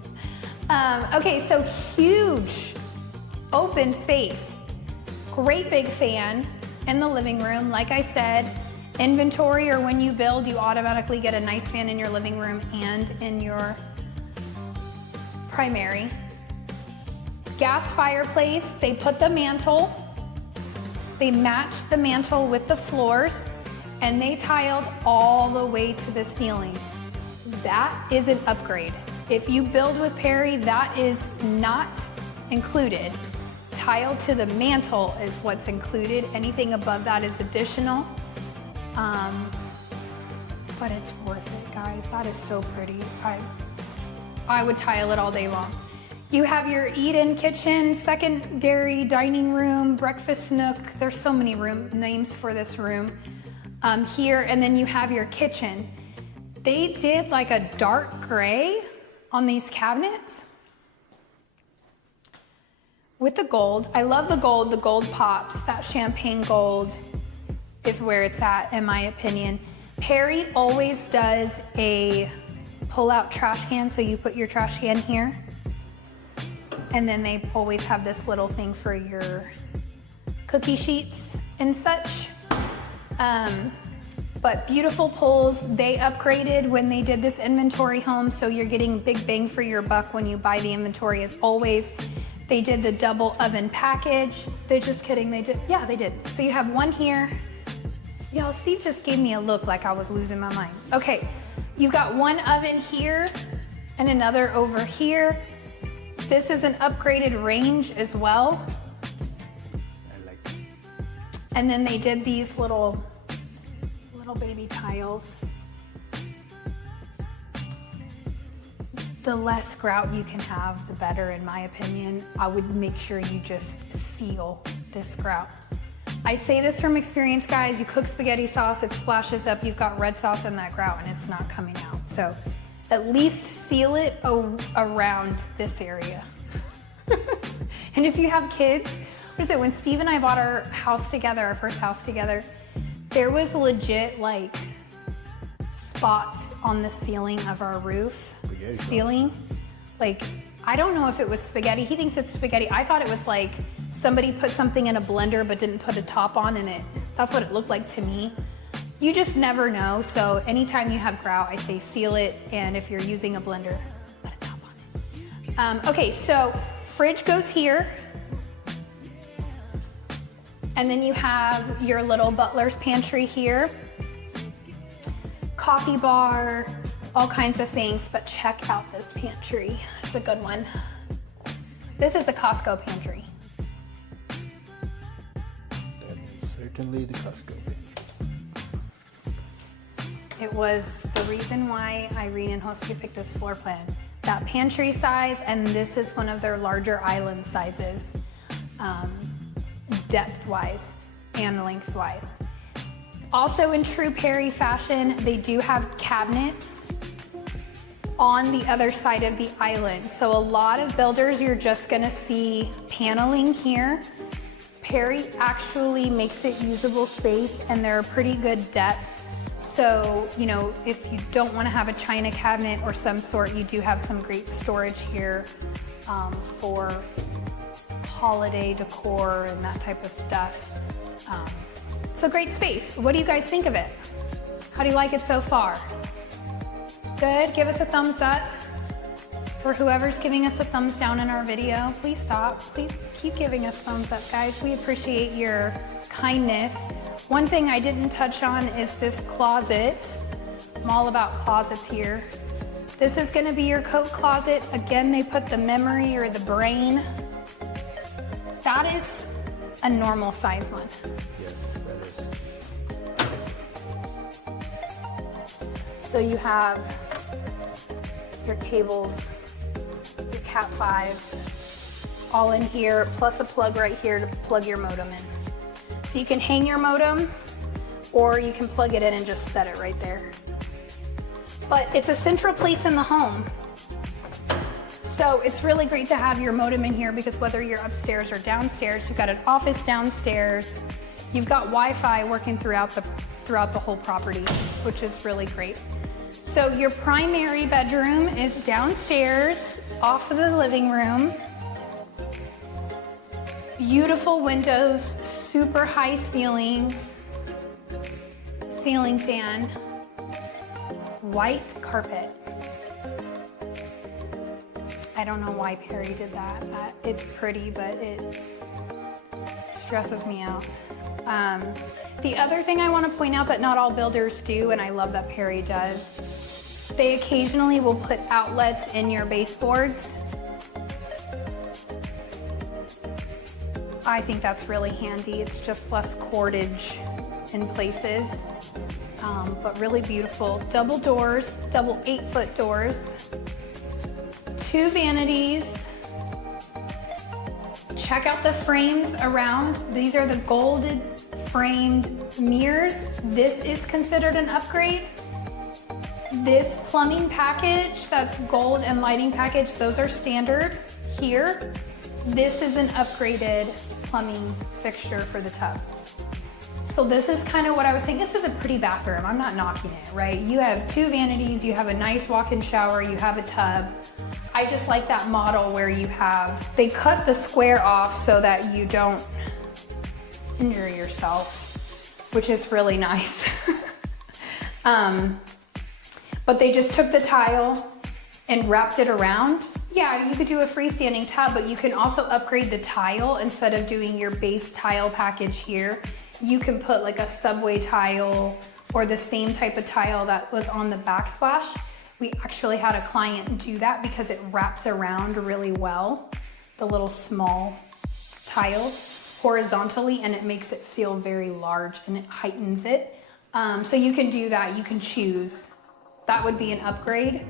Okay, so huge open space. Great big fan in the living room. Like I said, inventory or when you build, you automatically get a nice fan in your living room and in your primary. Gas fireplace, they put the mantle, they matched the mantle with the floors, and they tiled all the way to the ceiling. That is an upgrade. If you build with Perry, that is not included. Tile to the mantle is what's included. Anything above that is additional. But it's worth it, guys. That is so pretty. I would tile it all day long. You have your eat-in kitchen, secondary dining room, breakfast nook. There's so many names for this room here. And then you have your kitchen. They did like a dark gray on these cabinets with the gold. I love the gold pops. That champagne gold is where it's at, in my opinion. Perry always does a pull-out trash can, so you put your trash can here. And then they always have this little thing for your cookie sheets and such. But beautiful pulls. They upgraded when they did this inventory home, so you're getting big bang for your buck when you buy the inventory as always. They did the double oven package. They're just kidding, they did. Yeah, they did. So you have one here. Y'all, Steve just gave me a look like I was losing my mind. Okay, you got one oven here and another over here. This is an upgraded range as well. I like it. And then they did these little baby tiles. The less grout you can have, the better, in my opinion. I would make sure you just seal this grout. I say this from experience, guys. You cook spaghetti sauce, it splashes up, you've got red sauce in that grout and it's not coming out. So at least seal it around this area. And if you have kids, what is it, when Steve and I bought our house together, our first house together, there was legit like spots on the ceiling of our roof. Spaghetti ceiling. Like, I don't know if it was spaghetti. He thinks it's spaghetti. I thought it was like somebody put something in a blender but didn't put a top on in it. That's what it looked like to me. You just never know. So anytime you have grout, I say seal it. And if you're using a blender, put a top on it. Okay, so fridge goes here. And then you have your little butler's pantry here. Coffee bar, all kinds of things, but check out this pantry. It's a good one. This is a Costco pantry. That is certainly the Costco pantry. It was the reason why Irene and Jose picked this floor plan. That pantry size, and this is one of their larger island sizes, depth-wise and length-wise. Also in true Perry fashion, they do have cabinets on the other side of the island. So a lot of builders, you're just gonna see paneling here. Perry actually makes it usable space and they're a pretty good depth. So, you know, if you don't wanna have a china cabinet or some sort, you do have some great storage here for holiday decor and that type of stuff. So great space. What do you guys think of it? How do you like it so far? Good, give us a thumbs up. For whoever's giving us a thumbs down in our video, please stop. Please keep giving us thumbs up, guys. We appreciate your kindness. One thing I didn't touch on is this closet. I'm all about closets here. This is gonna be your coat closet. Again, they put the memory or the brain. That is a normal size one. Yes, that is. So you have your cables, your Cat 5s, all in here, plus a plug right here to plug your modem in. So you can hang your modem, or you can plug it in and just set it right there. But it's a central place in the home. So it's really great to have your modem in here because whether you're upstairs or downstairs, you've got an office downstairs, you've got Wi-Fi working throughout the whole property, which is really great. So your primary bedroom is downstairs, off of the living room. Beautiful windows, super high ceilings, ceiling fan, white carpet. I don't know why Perry did that. It's pretty, but it stresses me out. The other thing I want to point out that not all builders do, and I love that Perry does, they occasionally will put outlets in your baseboards. I think that's really handy. It's just less cordage in places, but really beautiful. Double doors, double 8-foot doors, 2 vanities. Check out the frames around. These are the gold framed mirrors. This is considered an upgrade. This plumbing package, that's gold and lighting package, those are standard here. This is an upgraded plumbing fixture for the tub. So this is kind of what I was saying. This is a pretty bathroom. I'm not knocking it, right? You have 2 vanities, you have a nice walk-in shower, you have a tub. I just like that model where they cut the square off so that you don't injure yourself, which is really nice. But they just took the tile and wrapped it around. Yeah, you could do a freestanding tub, but you can also upgrade the tile. Instead of doing your base tile package here, you can put like a subway tile or the same type of tile that was on the backsplash. We actually had a client do that because it wraps around really well, the little small tiles horizontally, and it makes it feel very large and it heightens it. So you can do that, you can choose. That would be an upgrade.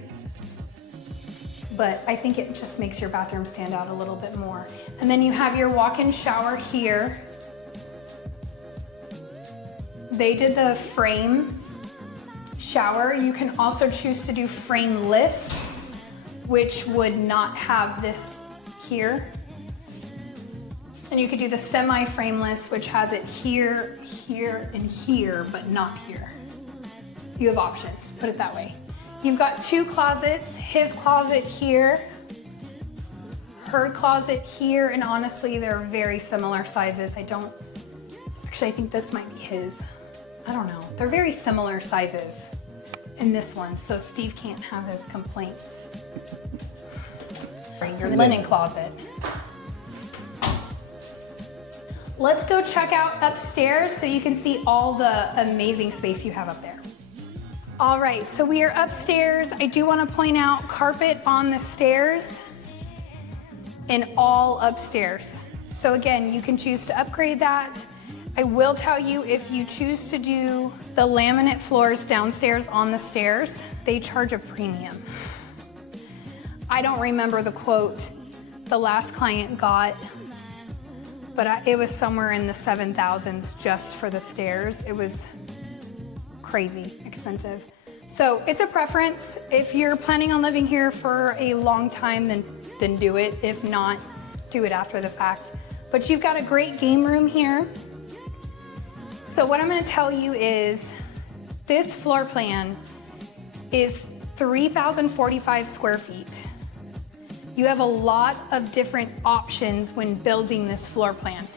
But I think it just makes your bathroom stand out a little bit more. And then you have your walk-in shower here. They did the frame shower. You can also choose to do frameless, which would not have this here. And you could do the semi-frameless, which has it here, here, and here, but not here. You have options, put it that way. You've got 2 closets, his closet here, her closet here, and honestly, they're very similar sizes. Actually, I think this might be his. I don't know. They're very similar sizes in this one, so Steve can't have his complaints. Your linen closet. Let's go check out upstairs so you can see all the amazing space you have up there. All right, so we are upstairs. I do want to point out carpet on the stairs and all upstairs. So again, you can choose to upgrade that. I will tell you, if you choose to do the laminate floors downstairs on the stairs, they charge a premium. I don't remember the quote the last client got, but it was somewhere in the 7,000s just for the stairs. It was crazy expensive. So it's a preference. If you're planning on living here for a long time, then do it. If not, do it after the fact. But you've got a great game room here. So what I'm gonna tell you is this floor plan is 3,045 square feet. You have a lot of different options when building this floor plan.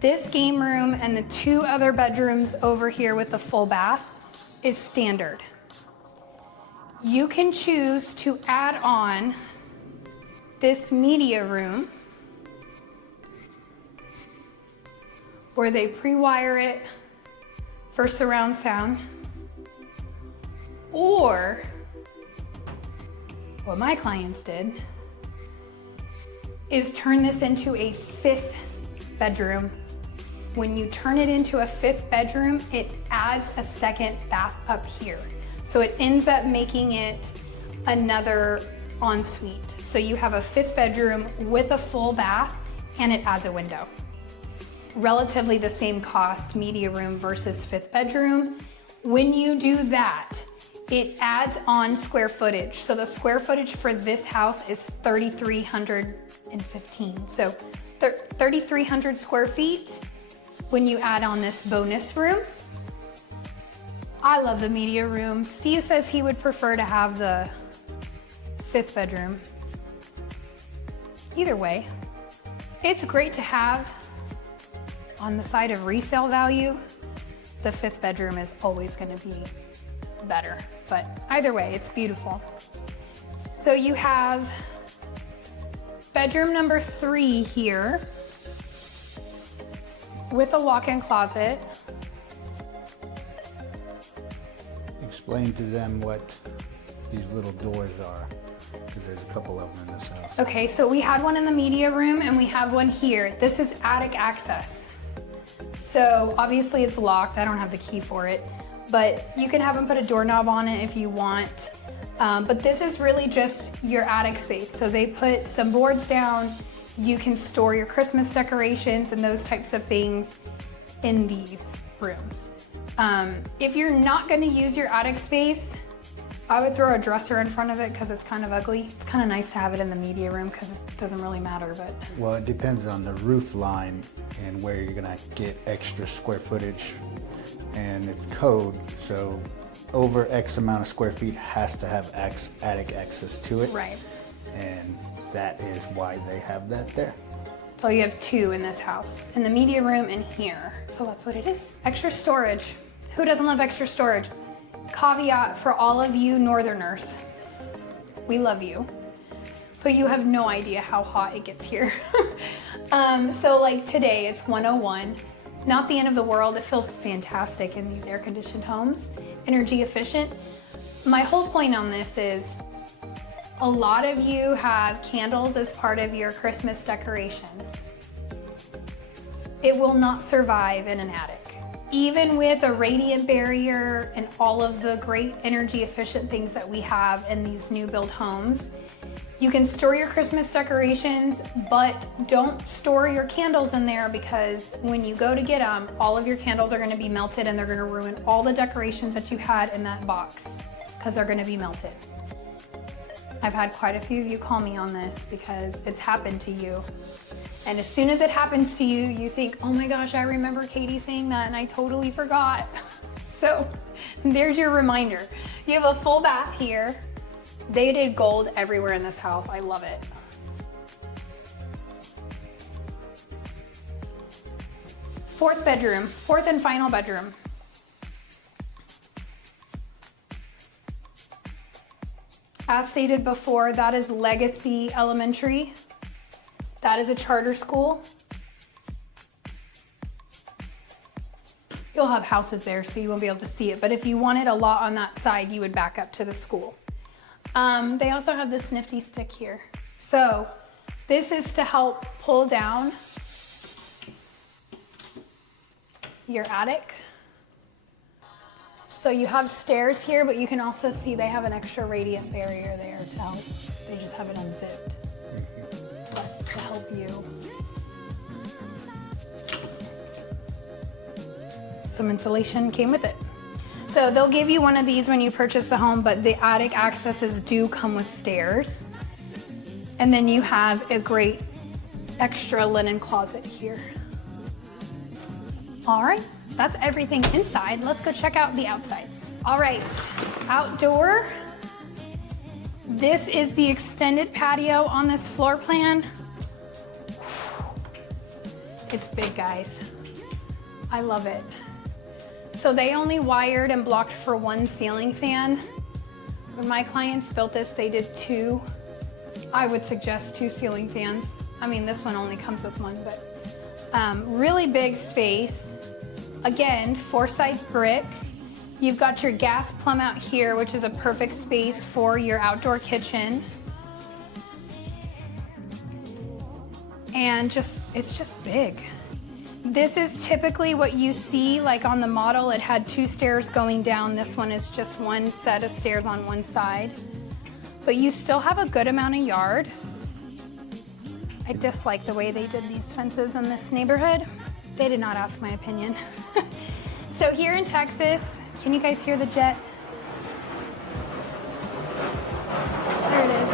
This game room and the 2 other bedrooms over here with the full bath is standard. You can choose to add on this media room where they pre-wire it for surround sound, or What my clients did is turn this into a 5th bedroom. When you turn it into a 5th bedroom, it adds a 2nd bath up here. So it ends up making it another ensuite. So you have a 5th bedroom with a full bath and it adds a window. Relatively the same cost, media room versus 5th bedroom. When you do that, it adds on square footage. So the square footage for this house is 3,315. So 3,300 square feet when you add on this bonus room. I love the media room. Steve says he would prefer to have the 5th bedroom. Either way, it's great to have. On the side of resale value, the 5th bedroom is always gonna be better. But either way, it's beautiful. So you have bedroom number 3 here with a walk-in closet. Explain to them what these little doors are, because there's a couple of them in this house. Okay, so we had one in the media room and we have one here. This is attic access. So obviously it's locked. I don't have the key for it, but you can have them put a doorknob on it if you want. But this is really just your attic space. So they put some boards down. You can store your Christmas decorations and those types of things in these rooms. If you're not gonna use your attic space, I would throw a dresser in front of it because it's kind of ugly. It's kind of nice to have it in the media room because it doesn't really matter, but. Well, it depends on the roof line and where you're gonna get extra square footage, and it's code, so over X amount of square feet has to have attic access to it. Right. And that is why they have that there. So you have 2 in this house, in the media room and here. So that's what it is. Extra storage. Who doesn't love extra storage? Caveat for all of you northerners. We love you, but you have no idea how hot it gets here. So like today it's 101. Not the end of the world. It feels fantastic in these air-conditioned homes. Energy efficient. My whole point on this is a lot of you have candles as part of your Christmas decorations. It will not survive in an attic. Even with a radiant barrier and all of the great energy efficient things that we have in these new build homes, you can store your Christmas decorations, but don't store your candles in there because when you go to get them, all of your candles are gonna be melted and they're gonna ruin all the decorations that you had in that box because they're gonna be melted. I've had quite a few of you call me on this because it's happened to you. And as soon as it happens to you, you think, oh my gosh, I remember Katie saying that and I totally forgot. So there's your reminder. You have a full bath here. They did gold everywhere in this house. I love it. Fourth bedroom, 4th and final bedroom. As stated before, that is Legacy Elementary. That is a charter school. You'll have houses there, so you won't be able to see it. But if you wanted a lot on that side, you would back up to the school. They also have this nifty stick here. So this is to help pull down your attic. So you have stairs here, but you can also see they have an extra radiant barrier there to help. They just have it unzipped. But to help you. Some insulation came with it. So they'll give you one of these when you purchase the home, but the attic accesses do come with stairs. And then you have a great extra linen closet here. All right, that's everything inside. Let's go check out the outside. All right, outdoor. This is the extended patio on this floor plan. It's big, guys. I love it. So they only wired and blocked for 1 ceiling fan. When my clients built this, they did 2. I would suggest 2 ceiling fans. I mean, this one only comes with 1, but really big space. Again, 4 sides brick. You've got your gas plumb out here, which is a perfect space for your outdoor kitchen. And it's just big. This is typically what you see, like on the model, it had 2 stairs going down. This one is just 1 set of stairs on one side. But you still have a good amount of yard. I dislike the way they did these fences in this neighborhood. They did not ask my opinion. So here in Texas, can you guys hear the jet? There it is.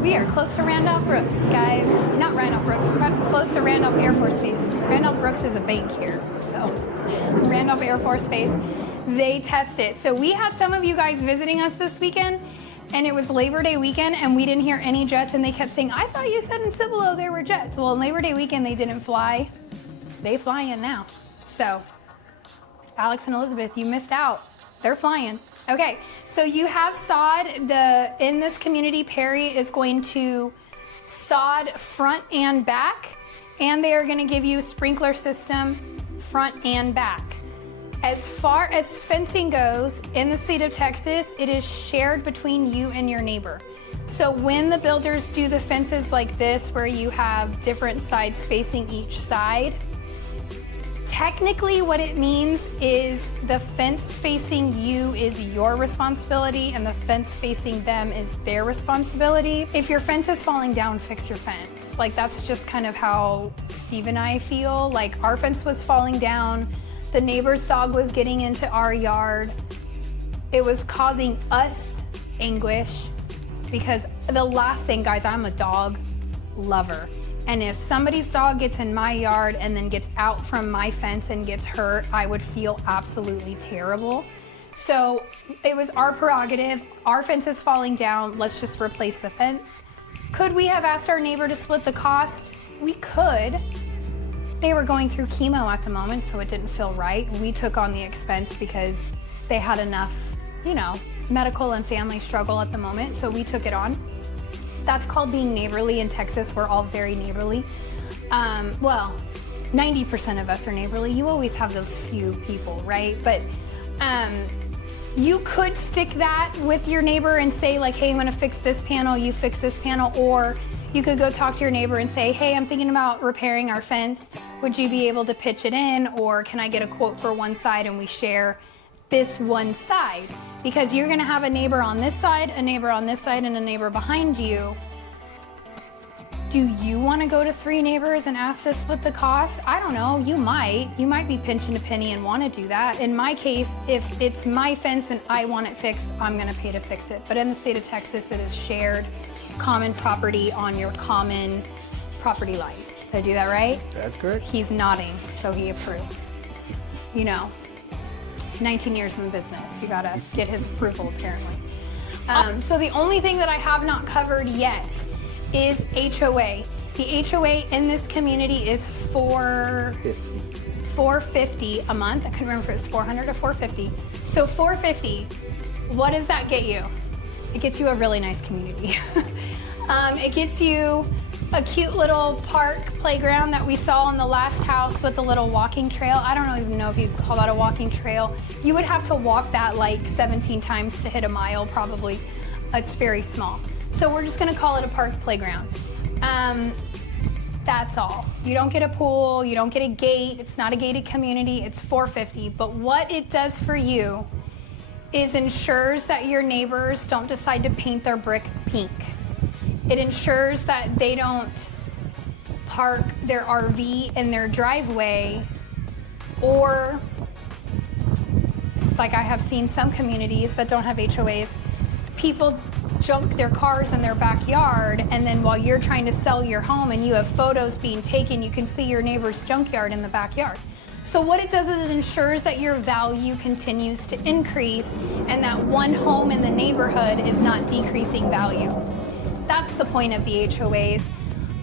We are close to Randolph Brooks, guys. Not Randolph Brooks, close to Randolph Air Force Base. Randolph Brooks is a bank here, so Randolph Air Force Base. They test it. So we had some of you guys visiting us this weekend, and it was Labor Day weekend, and we didn't hear any jets, and they kept saying, I thought you said in Cibolo there were jets. Well, in Labor Day weekend, they didn't fly. They fly in now. So, Alex and Elizabeth, you missed out. They're flying. Okay, so you have sod. In this community, Perry is going to sod front and back, and they are gonna give you a sprinkler system front and back. As far as fencing goes, in the state of Texas, it is shared between you and your neighbor. So when the builders do the fences like this, where you have different sides facing each side, technically what it means is the fence facing you is your responsibility and the fence facing them is their responsibility. If your fence is falling down, fix your fence. Like, that's just kind of how Steve and I feel. Like, our fence was falling down. The neighbor's dog was getting into our yard. It was causing us anguish because the last thing, guys, I'm a dog lover. And if somebody's dog gets in my yard and then gets out from my fence and gets hurt, I would feel absolutely terrible. So it was our prerogative. Our fence is falling down. Let's just replace the fence. Could we have asked our neighbor to split the cost? We could. They were going through chemo at the moment, so it didn't feel right. We took on the expense because they had enough, you know, medical and family struggle at the moment, so we took it on. That's called being neighborly in Texas. We're all very neighborly. Well, 90% of us are neighborly. You always have those few people, right? But you could stick that with your neighbor and say like, hey, I'm gonna fix this panel, you fix this panel, or you could go talk to your neighbor and say, hey, I'm thinking about repairing our fence. Would you be able to pitch it in? Or can I get a quote for one side and we share this one side? Because you're gonna have a neighbor on this side, a neighbor on this side, and a neighbor behind you. Do you wanna go to 3 neighbors and ask to split the cost? I don't know, you might. You might be pinching a penny and wanna do that. In my case, if it's my fence and I want it fixed, I'm gonna pay to fix it. But in the state of Texas, it is shared common property on your common property line. Did I do that right? That's correct. He's nodding, so he approves. You know, 19 years in the business, you gotta get his approval apparently. So the only thing that I have not covered yet is HOA. The HOA in this community is $450 a month. I couldn't remember if it was 400 or 450. So 450, what does that get you? It gets you a really nice community. It gets you a cute little park playground that we saw in the last house with a little walking trail. I don't even know if you'd call that a walking trail. You would have to walk that like 17 times to hit a mile probably. It's very small. So we're just gonna call it a park playground. That's all. You don't get a pool, you don't get a gate. It's not a gated community, it's $450. But what it does for you is ensures that your neighbors don't decide to paint their brick pink. It ensures that they don't park their RV in their driveway, or like I have seen some communities that don't have HOAs, people junk their cars in their backyard, and then while you're trying to sell your home and you have photos being taken, you can see your neighbor's junkyard in the backyard. So what it does is it ensures that your value continues to increase and that one home in the neighborhood is not decreasing value. That's the point of the HOAs.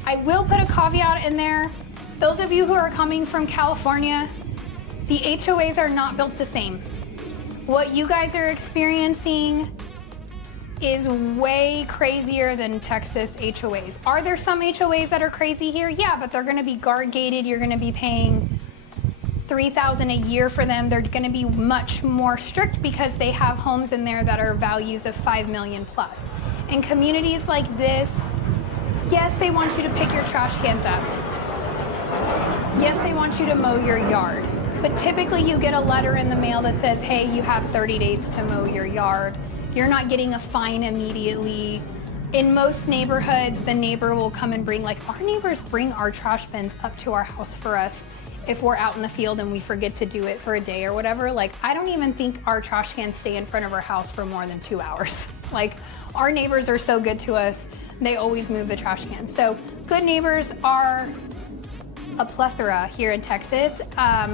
I will put a caveat in there. Those of you who are coming from California, the HOAs are not built the same. What you guys are experiencing is way crazier than Texas HOAs. Are there some HOAs that are crazy here? Yeah, but they're gonna be guard gated. You're gonna be paying $3,000 a year for them, they're gonna be much more strict because they have homes in there that are values of 5 million plus. In communities like this, yes, they want you to pick your trash cans up. Yes, they want you to mow your yard. But typically you get a letter in the mail that says, hey, you have 30 days to mow your yard. You're not getting a fine immediately. In most neighborhoods, the neighbor will come and bring, like, our neighbors bring our trash bins up to our house for us if we're out in the field and we forget to do it for a day or whatever. Like, I don't even think our trash cans stay in front of our house for more than 2 hours. Like, our neighbors are so good to us. They always move the trash cans. So good neighbors are a plethora here in Texas.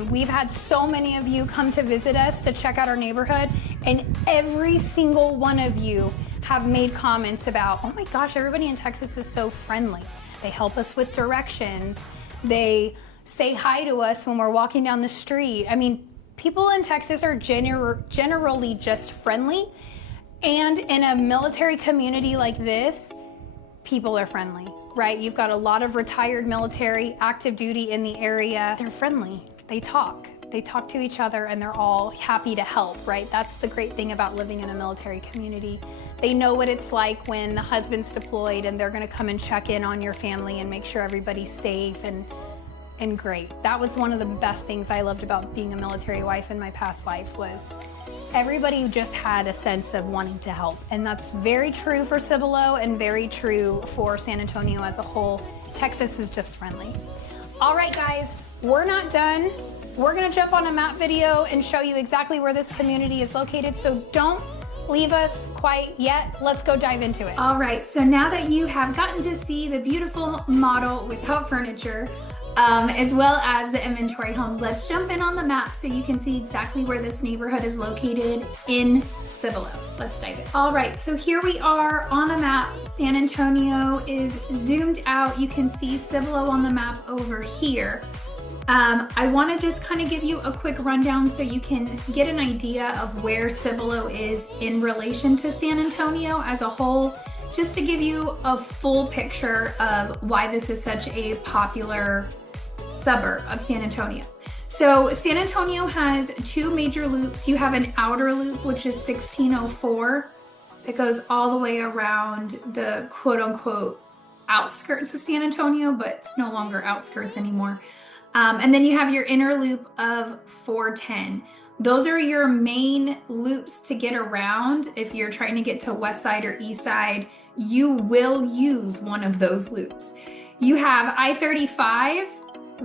We've had so many of you come to visit us to check out our neighborhood, and every single one of you have made comments about, oh my gosh, everybody in Texas is so friendly. They help us with directions. They say hi to us when we're walking down the street. I mean, people in Texas are generally just friendly. And in a military community like this, people are friendly, right? You've got a lot of retired military, active duty in the area. They're friendly, they talk to each other, and they're all happy to help, right? That's the great thing about living in a military community. They know what it's like when the husband's deployed and they're gonna come and check in on your family and make sure everybody's safe and great. That was one of the best things I loved about being a military wife in my past life, was everybody just had a sense of wanting to help. And that's very true for Cibolo and very true for San Antonio as a whole. Texas is just friendly. All right, guys, we're not done. We're gonna jump on a map video and show you exactly where this community is located, so don't leave us quite yet. Let's go dive into it. All right, so now that you have gotten to see the beautiful model without furniture, as well as the inventory home, let's jump in on the map so you can see exactly where this neighborhood is located in Cibolo. Let's dive in. All right, so here we are on a map. San Antonio is zoomed out. You can see Cibolo on the map over here. I want to just kind of give you a quick rundown so you can get an idea of where Cibolo is in relation to San Antonio as a whole, just to give you a full picture of why this is such a popular suburb of San Antonio. So San Antonio has two major loops. You have an outer loop, which is 1604. It goes all the way around the quote unquote outskirts of San Antonio, but it's no longer outskirts anymore. And then you have your inner loop of 410. Those are your main loops to get around. If you're trying to get to west side or east side, you will use one of those loops. You have I-35,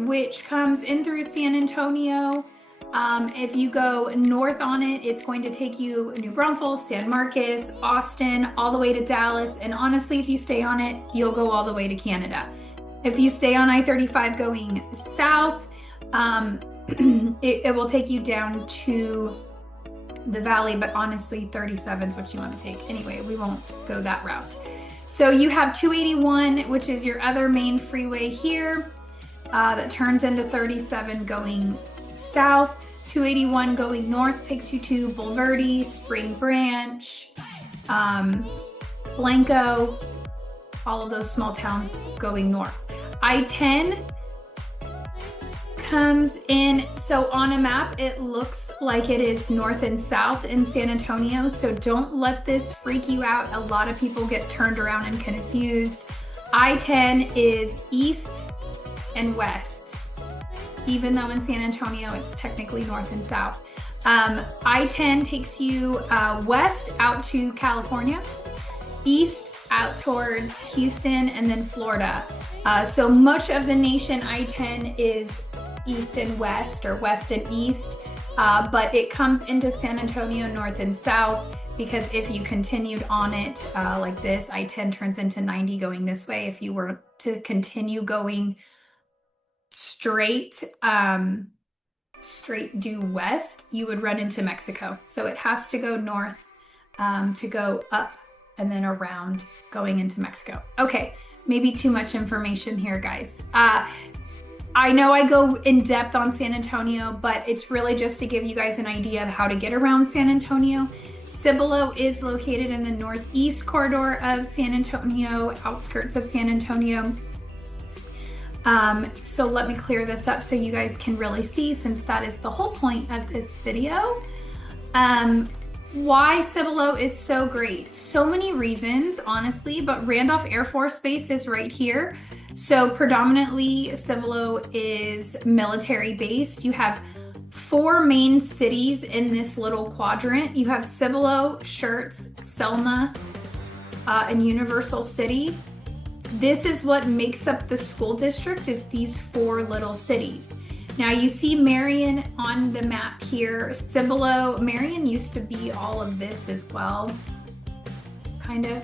which comes in through San Antonio. If you go north on it, it's going to take you New Braunfels, San Marcos, Austin, all the way to Dallas. And honestly, if you stay on it, you'll go all the way to Canada. If you stay on I-35 going south, it will take you down to the valley, but honestly 37 is what you want to take. Anyway, we won't go that route. So you have 281, which is your other main freeway here, that turns into 37 going south. 281 going north takes you to Bulverde, Spring Branch, Blanco, all of those small towns going north. I-10 comes in, so on a map, it looks like it is north and south in San Antonio, so don't let this freak you out. A lot of people get turned around and confused. I-10 is east and west, even though in San Antonio, it's technically north and south. I-10 takes you west out to California, east out towards Houston, and then Florida. So much of the nation, I-10 is east and west, or west and east, but it comes into San Antonio north and south, because if you continued on it like this, I-10 turns into 90 going this way. If you were to continue going straight due west, you would run into Mexico. So it has to go north to go up and then around going into Mexico. Okay, maybe too much information here, guys. I know I go in depth on San Antonio, but it's really just to give you guys an idea of how to get around San Antonio. Cibolo is located in the northeast corridor of San Antonio, outskirts of San Antonio. So let me clear this up so you guys can really see, since that is the whole point of this video. Why Cibolo is so great. So many reasons, honestly, but Randolph Air Force Base is right here. So predominantly Cibolo is military based. You have 4 main cities in this little quadrant. You have Cibolo, Schertz, Selma, and Universal City. This is what makes up the school district, is these 4 little cities. Now you see Marion on the map here. Cibolo, Marion used to be all of this as well, kind of.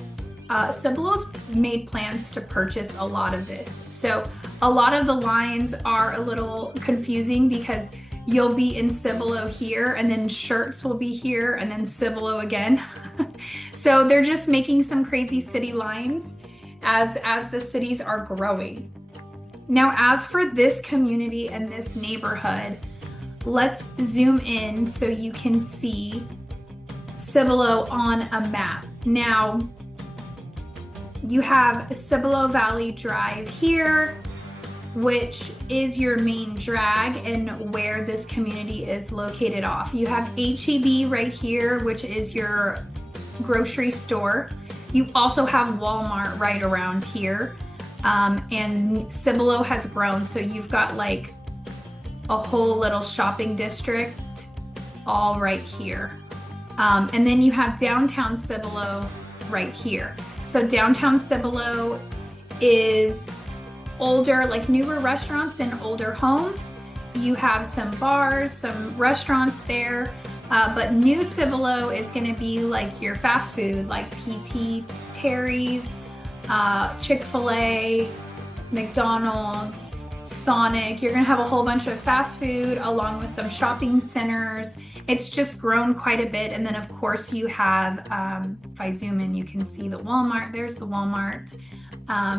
Cibolo's made plans to purchase a lot of this. So a lot of the lines are a little confusing because you'll be in Cibolo here, and then Schertz will be here, and then Cibolo again. So they're just making some crazy city lines as the cities are growing. Now, as for this community and this neighborhood, let's zoom in so you can see Cibolo on a map. Now, you have Cibolo Valley Drive here, which is your main drag and where this community is located off. You have HEB right here, which is your grocery store. You also have Walmart right around here. And Cibolo has grown, so you've got like a whole little shopping district all right here. And then you have downtown Cibolo right here. So downtown Cibolo is older, like newer restaurants and older homes. You have some bars, some restaurants there, but new Cibolo is gonna be like your fast food, like PT, Terry's, Chick-fil-A, McDonald's, Sonic. You're gonna have a whole bunch of fast food along with some shopping centers. It's just grown quite a bit. And then of course you have, if I zoom in, you can see the Walmart. There's the Walmart.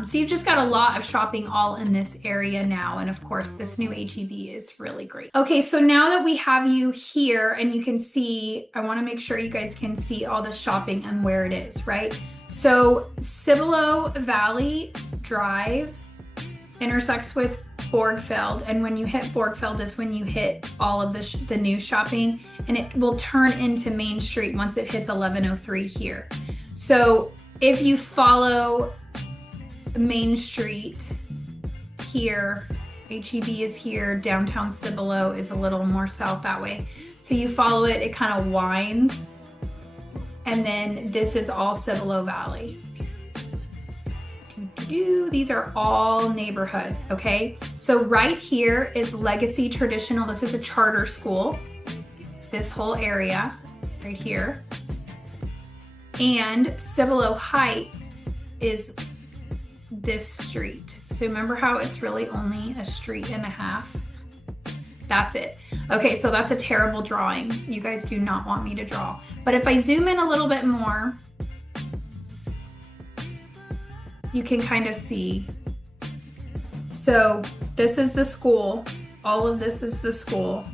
So you've just got a lot of shopping all in this area now. And of course this new HEB is really great. Okay, so now that we have you here and you can see, I wanna make sure you guys can see all the shopping and where it is, right? So Cibolo Valley Drive intersects with Borgfeld, and when you hit Borgfeld is when you hit all of the new shopping, and it will turn into Main Street once it hits 1103 here. So if you follow Main Street here, HEB is here, downtown Cibolo is a little more south that way. So you follow it, it kind of winds. And then this is all Cibolo Valley. These are all neighborhoods, okay? So right here is Legacy Traditional. This is a charter school. This whole area right here. And Cibolo Heights is this street. So remember how it's really only a street and a half? That's it. Okay, so that's a terrible drawing. You guys do not want me to draw. But if I zoom in a little bit more, you can kind of see. So this is the school. All of this is the school.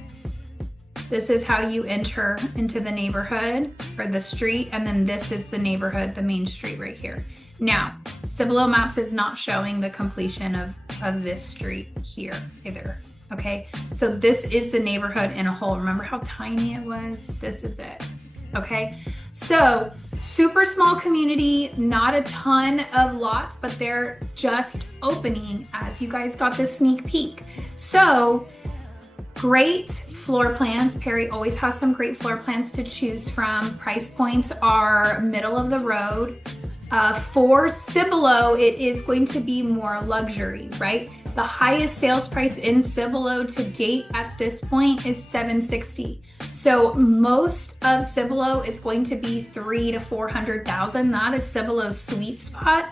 This is how you enter into the neighborhood or the street. And then this is the neighborhood, the main street right here. Now, Cibolo Maps is not showing the completion of this street here either. Okay, so this is the neighborhood in a whole. Remember how tiny it was? This is it. Okay, so super small community, not a ton of lots, but they're just opening as you guys got this sneak peek. So great floor plans. Perry always has some great floor plans to choose from. Price points are middle of the road. For Cibolo, it is going to be more luxury, right? The highest sales price in Cibolo to date at this point is $760,000. So most of Cibolo is going to be $300,000 to $400,000. That is Cibolo's sweet spot.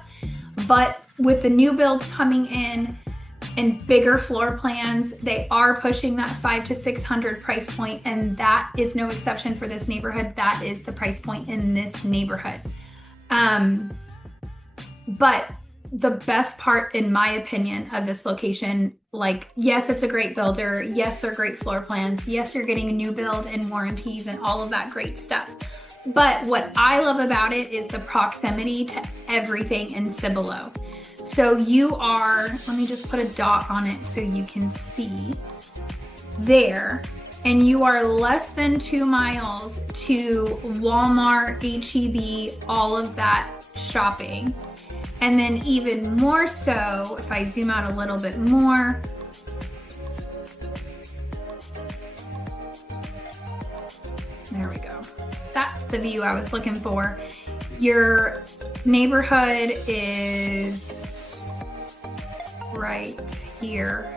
But with the new builds coming in and bigger floor plans, they are pushing that $500 to $600 price point, and that is no exception for this neighborhood. That is the price point in this neighborhood. But the best part, in my opinion, of this location, like, yes, it's a great builder. Yes, they're great floor plans. Yes, you're getting a new build and warranties and all of that great stuff. But what I love about it is the proximity to everything in Cibolo. So you are, let me just put a dot on it so you can see there. And you are less than 2 miles to Walmart, HEB, all of that shopping. And then even more so, if I zoom out a little bit more, there we go. That's the view I was looking for. Your neighborhood is right here.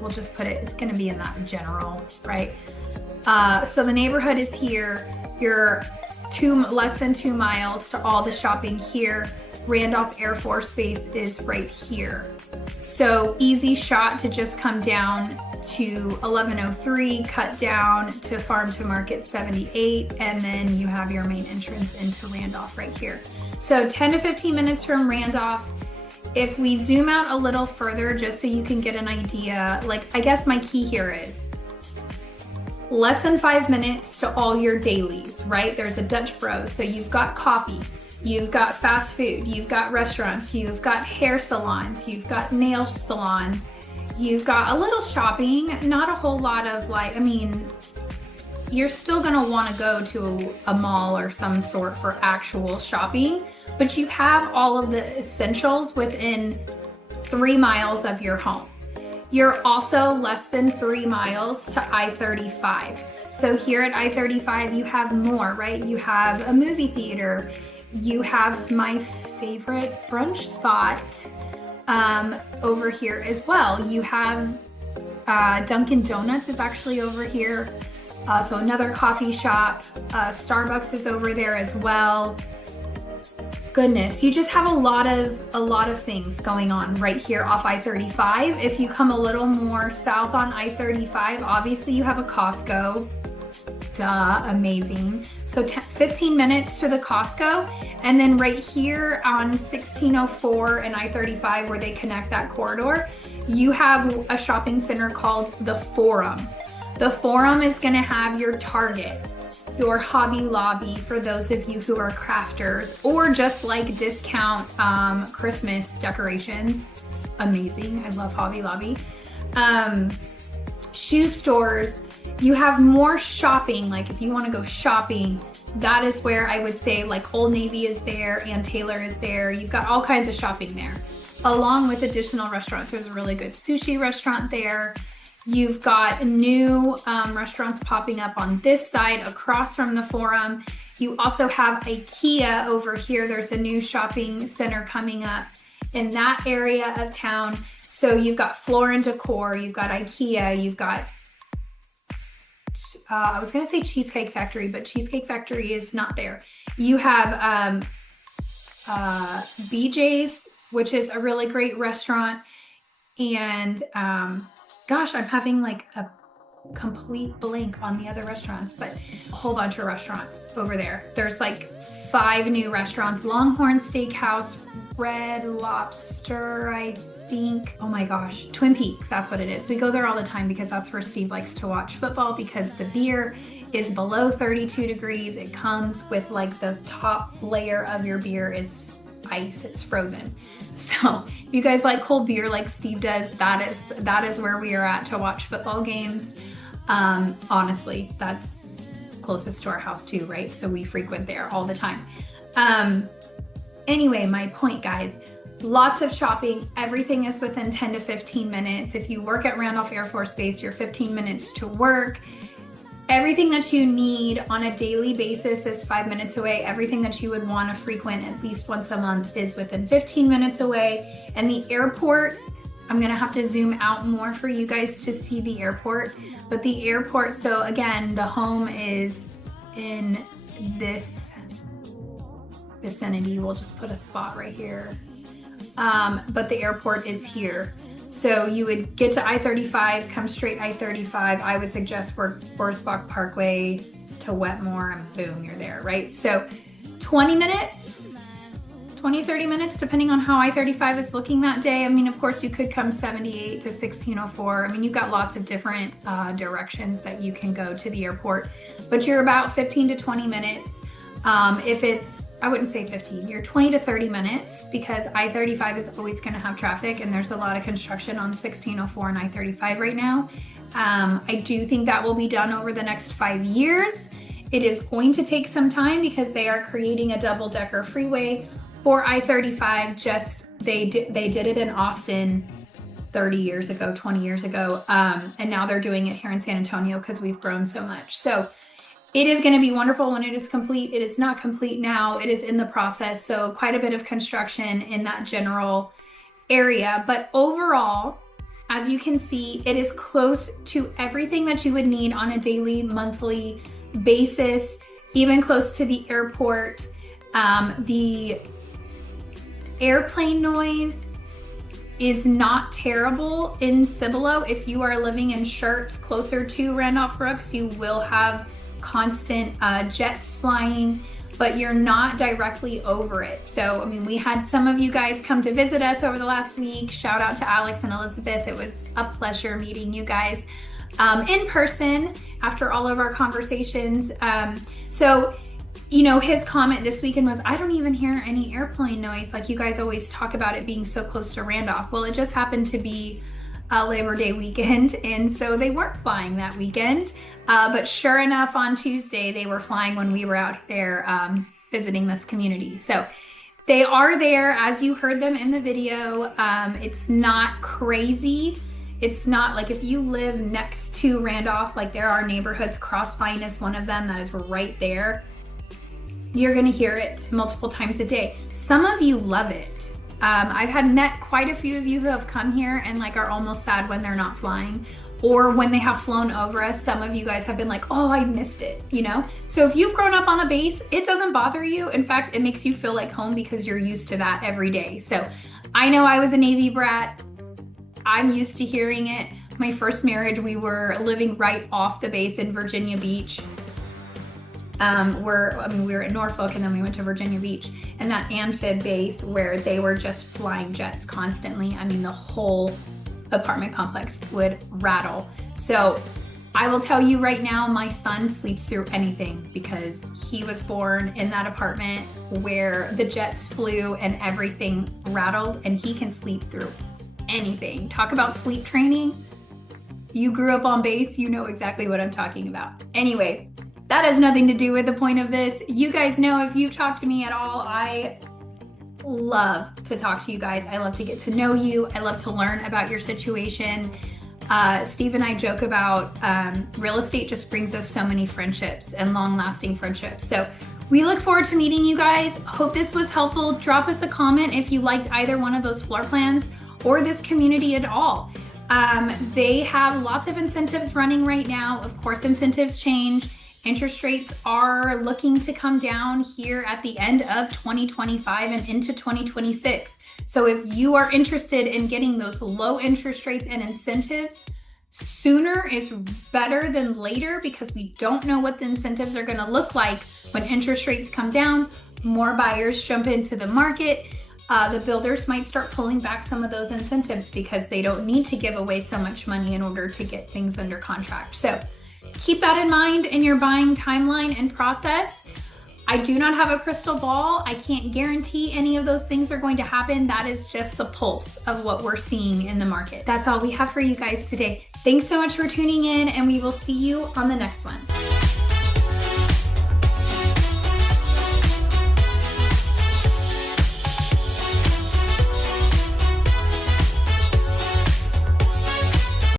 We'll just put it, it's gonna be in that general, right? So the neighborhood is here. You're less than 2 miles to all the shopping here. Randolph Air Force Base is right here. So easy shot to just come down to 1103, cut down to Farm to Market 78, and then you have your main entrance into Randolph right here. So 10 to 15 minutes from Randolph. If we zoom out a little further, just so you can get an idea, like I guess my key here is less than 5 minutes to all your dailies, right? There's a Dutch Bros, so you've got coffee, you've got fast food, you've got restaurants, you've got hair salons, you've got nail salons, you've got a little shopping, not a whole lot of like, I mean, you're still gonna wanna go to a mall or some sort for actual shopping, but you have all of the essentials within 3 miles of your home. You're also less than 3 miles to I-35. So here at I-35, you have more, right? You have a movie theater. You have my favorite brunch spot over here as well. You have Dunkin' Donuts is actually over here. So another coffee shop. Starbucks is over there as well. Goodness, you just have a lot of things going on right here off I-35. If you come a little more south on I-35, obviously you have a Costco. Duh, amazing. So 15 minutes to the Costco, and then right here on 1604 and I-35 where they connect that corridor, you have a shopping center called the Forum. The Forum is gonna have your Target, your Hobby Lobby for those of you who are crafters, or just like discount Christmas decorations. It's amazing. I love Hobby Lobby. Shoe stores. You have more shopping. Like if you want to go shopping, that is where I would say like Old Navy is there, Ann Taylor is there. You've got all kinds of shopping there, along with additional restaurants. There's a really good sushi restaurant there. You've got new restaurants popping up on this side across from the Forum. You also have IKEA over here. There's a new shopping center coming up in that area of town. So you've got Floor and Decor, you've got IKEA, you've got, I was gonna say Cheesecake Factory, but Cheesecake Factory is not there. You have BJ's, which is a really great restaurant. And gosh, I'm having like a complete blank on the other restaurants, but a whole bunch of restaurants over there. There's like 5 new restaurants: Longhorn Steakhouse, Red Lobster, I think. Oh my gosh, Twin Peaks, that's what it is. We go there all the time because that's where Steve likes to watch football, because the beer is below 32 degrees. It comes with like the top layer of your beer is ice, it's frozen. So if you guys like cold beer like Steve does, that is where we are at to watch football games. Honestly, that's closest to our house too, right? So we frequent there all the time. Anyway, my point, guys, lots of shopping. Everything is within 10 to 15 minutes. If you work at Randolph Air Force Base, you're 15 minutes to work. Everything that you need on a daily basis is 5 minutes away. Everything that you would want to frequent at least once a month is within 15 minutes away. And the airport, I'm going to have to zoom out more for you guys to see the airport. But the airport, so again, the home is in this vicinity. We'll just put a spot right here. But the airport is here. So you would get to I-35, come straight I-35. I would suggest work Borsbach Parkway to Wetmore, and boom, you're there, right? So 20 minutes, 20, 30 minutes, depending on how I-35 is looking that day. I mean, of course, you could come 78 to 1604. I mean, you've got lots of different directions that you can go to the airport, but you're about 15 to 20 minutes. If it's, I wouldn't say 15, you're 20 to 30 minutes, because I-35 is always going to have traffic, and there's a lot of construction on 1604 and I-35 right now. I do think that will be done over the next 5 years. It is going to take some time because they are creating a double-decker freeway for I-35. They did it in Austin 30 years ago, 20 years ago, and now they're doing it here in San Antonio because we've grown so much. So it is going to be wonderful when it is complete. It is not complete now. It is in the process. So quite a bit of construction in that general area. But overall, as you can see, it is close to everything that you would need on a daily, monthly basis, even close to the airport. The airplane noise is not terrible in Cibolo. If you are living in Schertz closer to Randolph Brooks, you will have constant jets flying, but you're not directly over it. So, I mean, we had some of you guys come to visit us over the last week. Shout out to Alex and Elizabeth. It was a pleasure meeting you guys in person after all of our conversations. So, you know, his comment this weekend was, I don't even hear any airplane noise. Like, you guys always talk about it being so close to Randolph. Well, it just happened to be Labor Day weekend, and so they weren't flying that weekend. But sure enough, on Tuesday, they were flying when we were out there visiting this community. So they are there, as you heard them in the video. It's not crazy. It's not like if you live next to Randolph, like there are neighborhoods, Crossvine is one of them that is right there. You're gonna hear it multiple times a day. Some of you love it. I've had met quite a few of you who have come here and like are almost sad when they're not flying, or when they have flown over us. Some of you guys have been like, oh, I missed it, you know? So if you've grown up on a base, it doesn't bother you. In fact, it makes you feel like home because you're used to that every day. So I know I was a Navy brat. I'm used to hearing it. My first marriage, we were living right off the base in Virginia Beach. We were in Norfolk, and then we went to Virginia Beach, and that amphib base where they were just flying jets constantly. I mean, the whole apartment complex would rattle. So I will tell you right now, my son sleeps through anything because he was born in that apartment where the jets flew and everything rattled, and he can sleep through anything. Talk about sleep training. You grew up on base, you know exactly what I'm talking about. Anyway, that has nothing to do with the point of this. You guys know, if you've talked to me at all, I love to talk to you guys. I love to get to know you. I love to learn about your situation. Steve and I joke about real estate just brings us so many friendships and long-lasting friendships. So we look forward to meeting you guys. Hope this was helpful. Drop us a comment if you liked either one of those floor plans or this community at all. They have lots of incentives running right now. Of course, incentives change. Interest rates are looking to come down here at the end of 2025 and into 2026. So if you are interested in getting those low interest rates and incentives, sooner is better than later, because we don't know what the incentives are going to look like when interest rates come down. More buyers jump into the market. The builders might start pulling back some of those incentives because they don't need to give away so much money in order to get things under contract. So keep that in mind in your buying timeline and process. I do not have a crystal ball. I can't guarantee any of those things are going to happen. That is just the pulse of what we're seeing in the market. That's all we have for you guys today. Thanks so much for tuning in, and we will see you on the next one.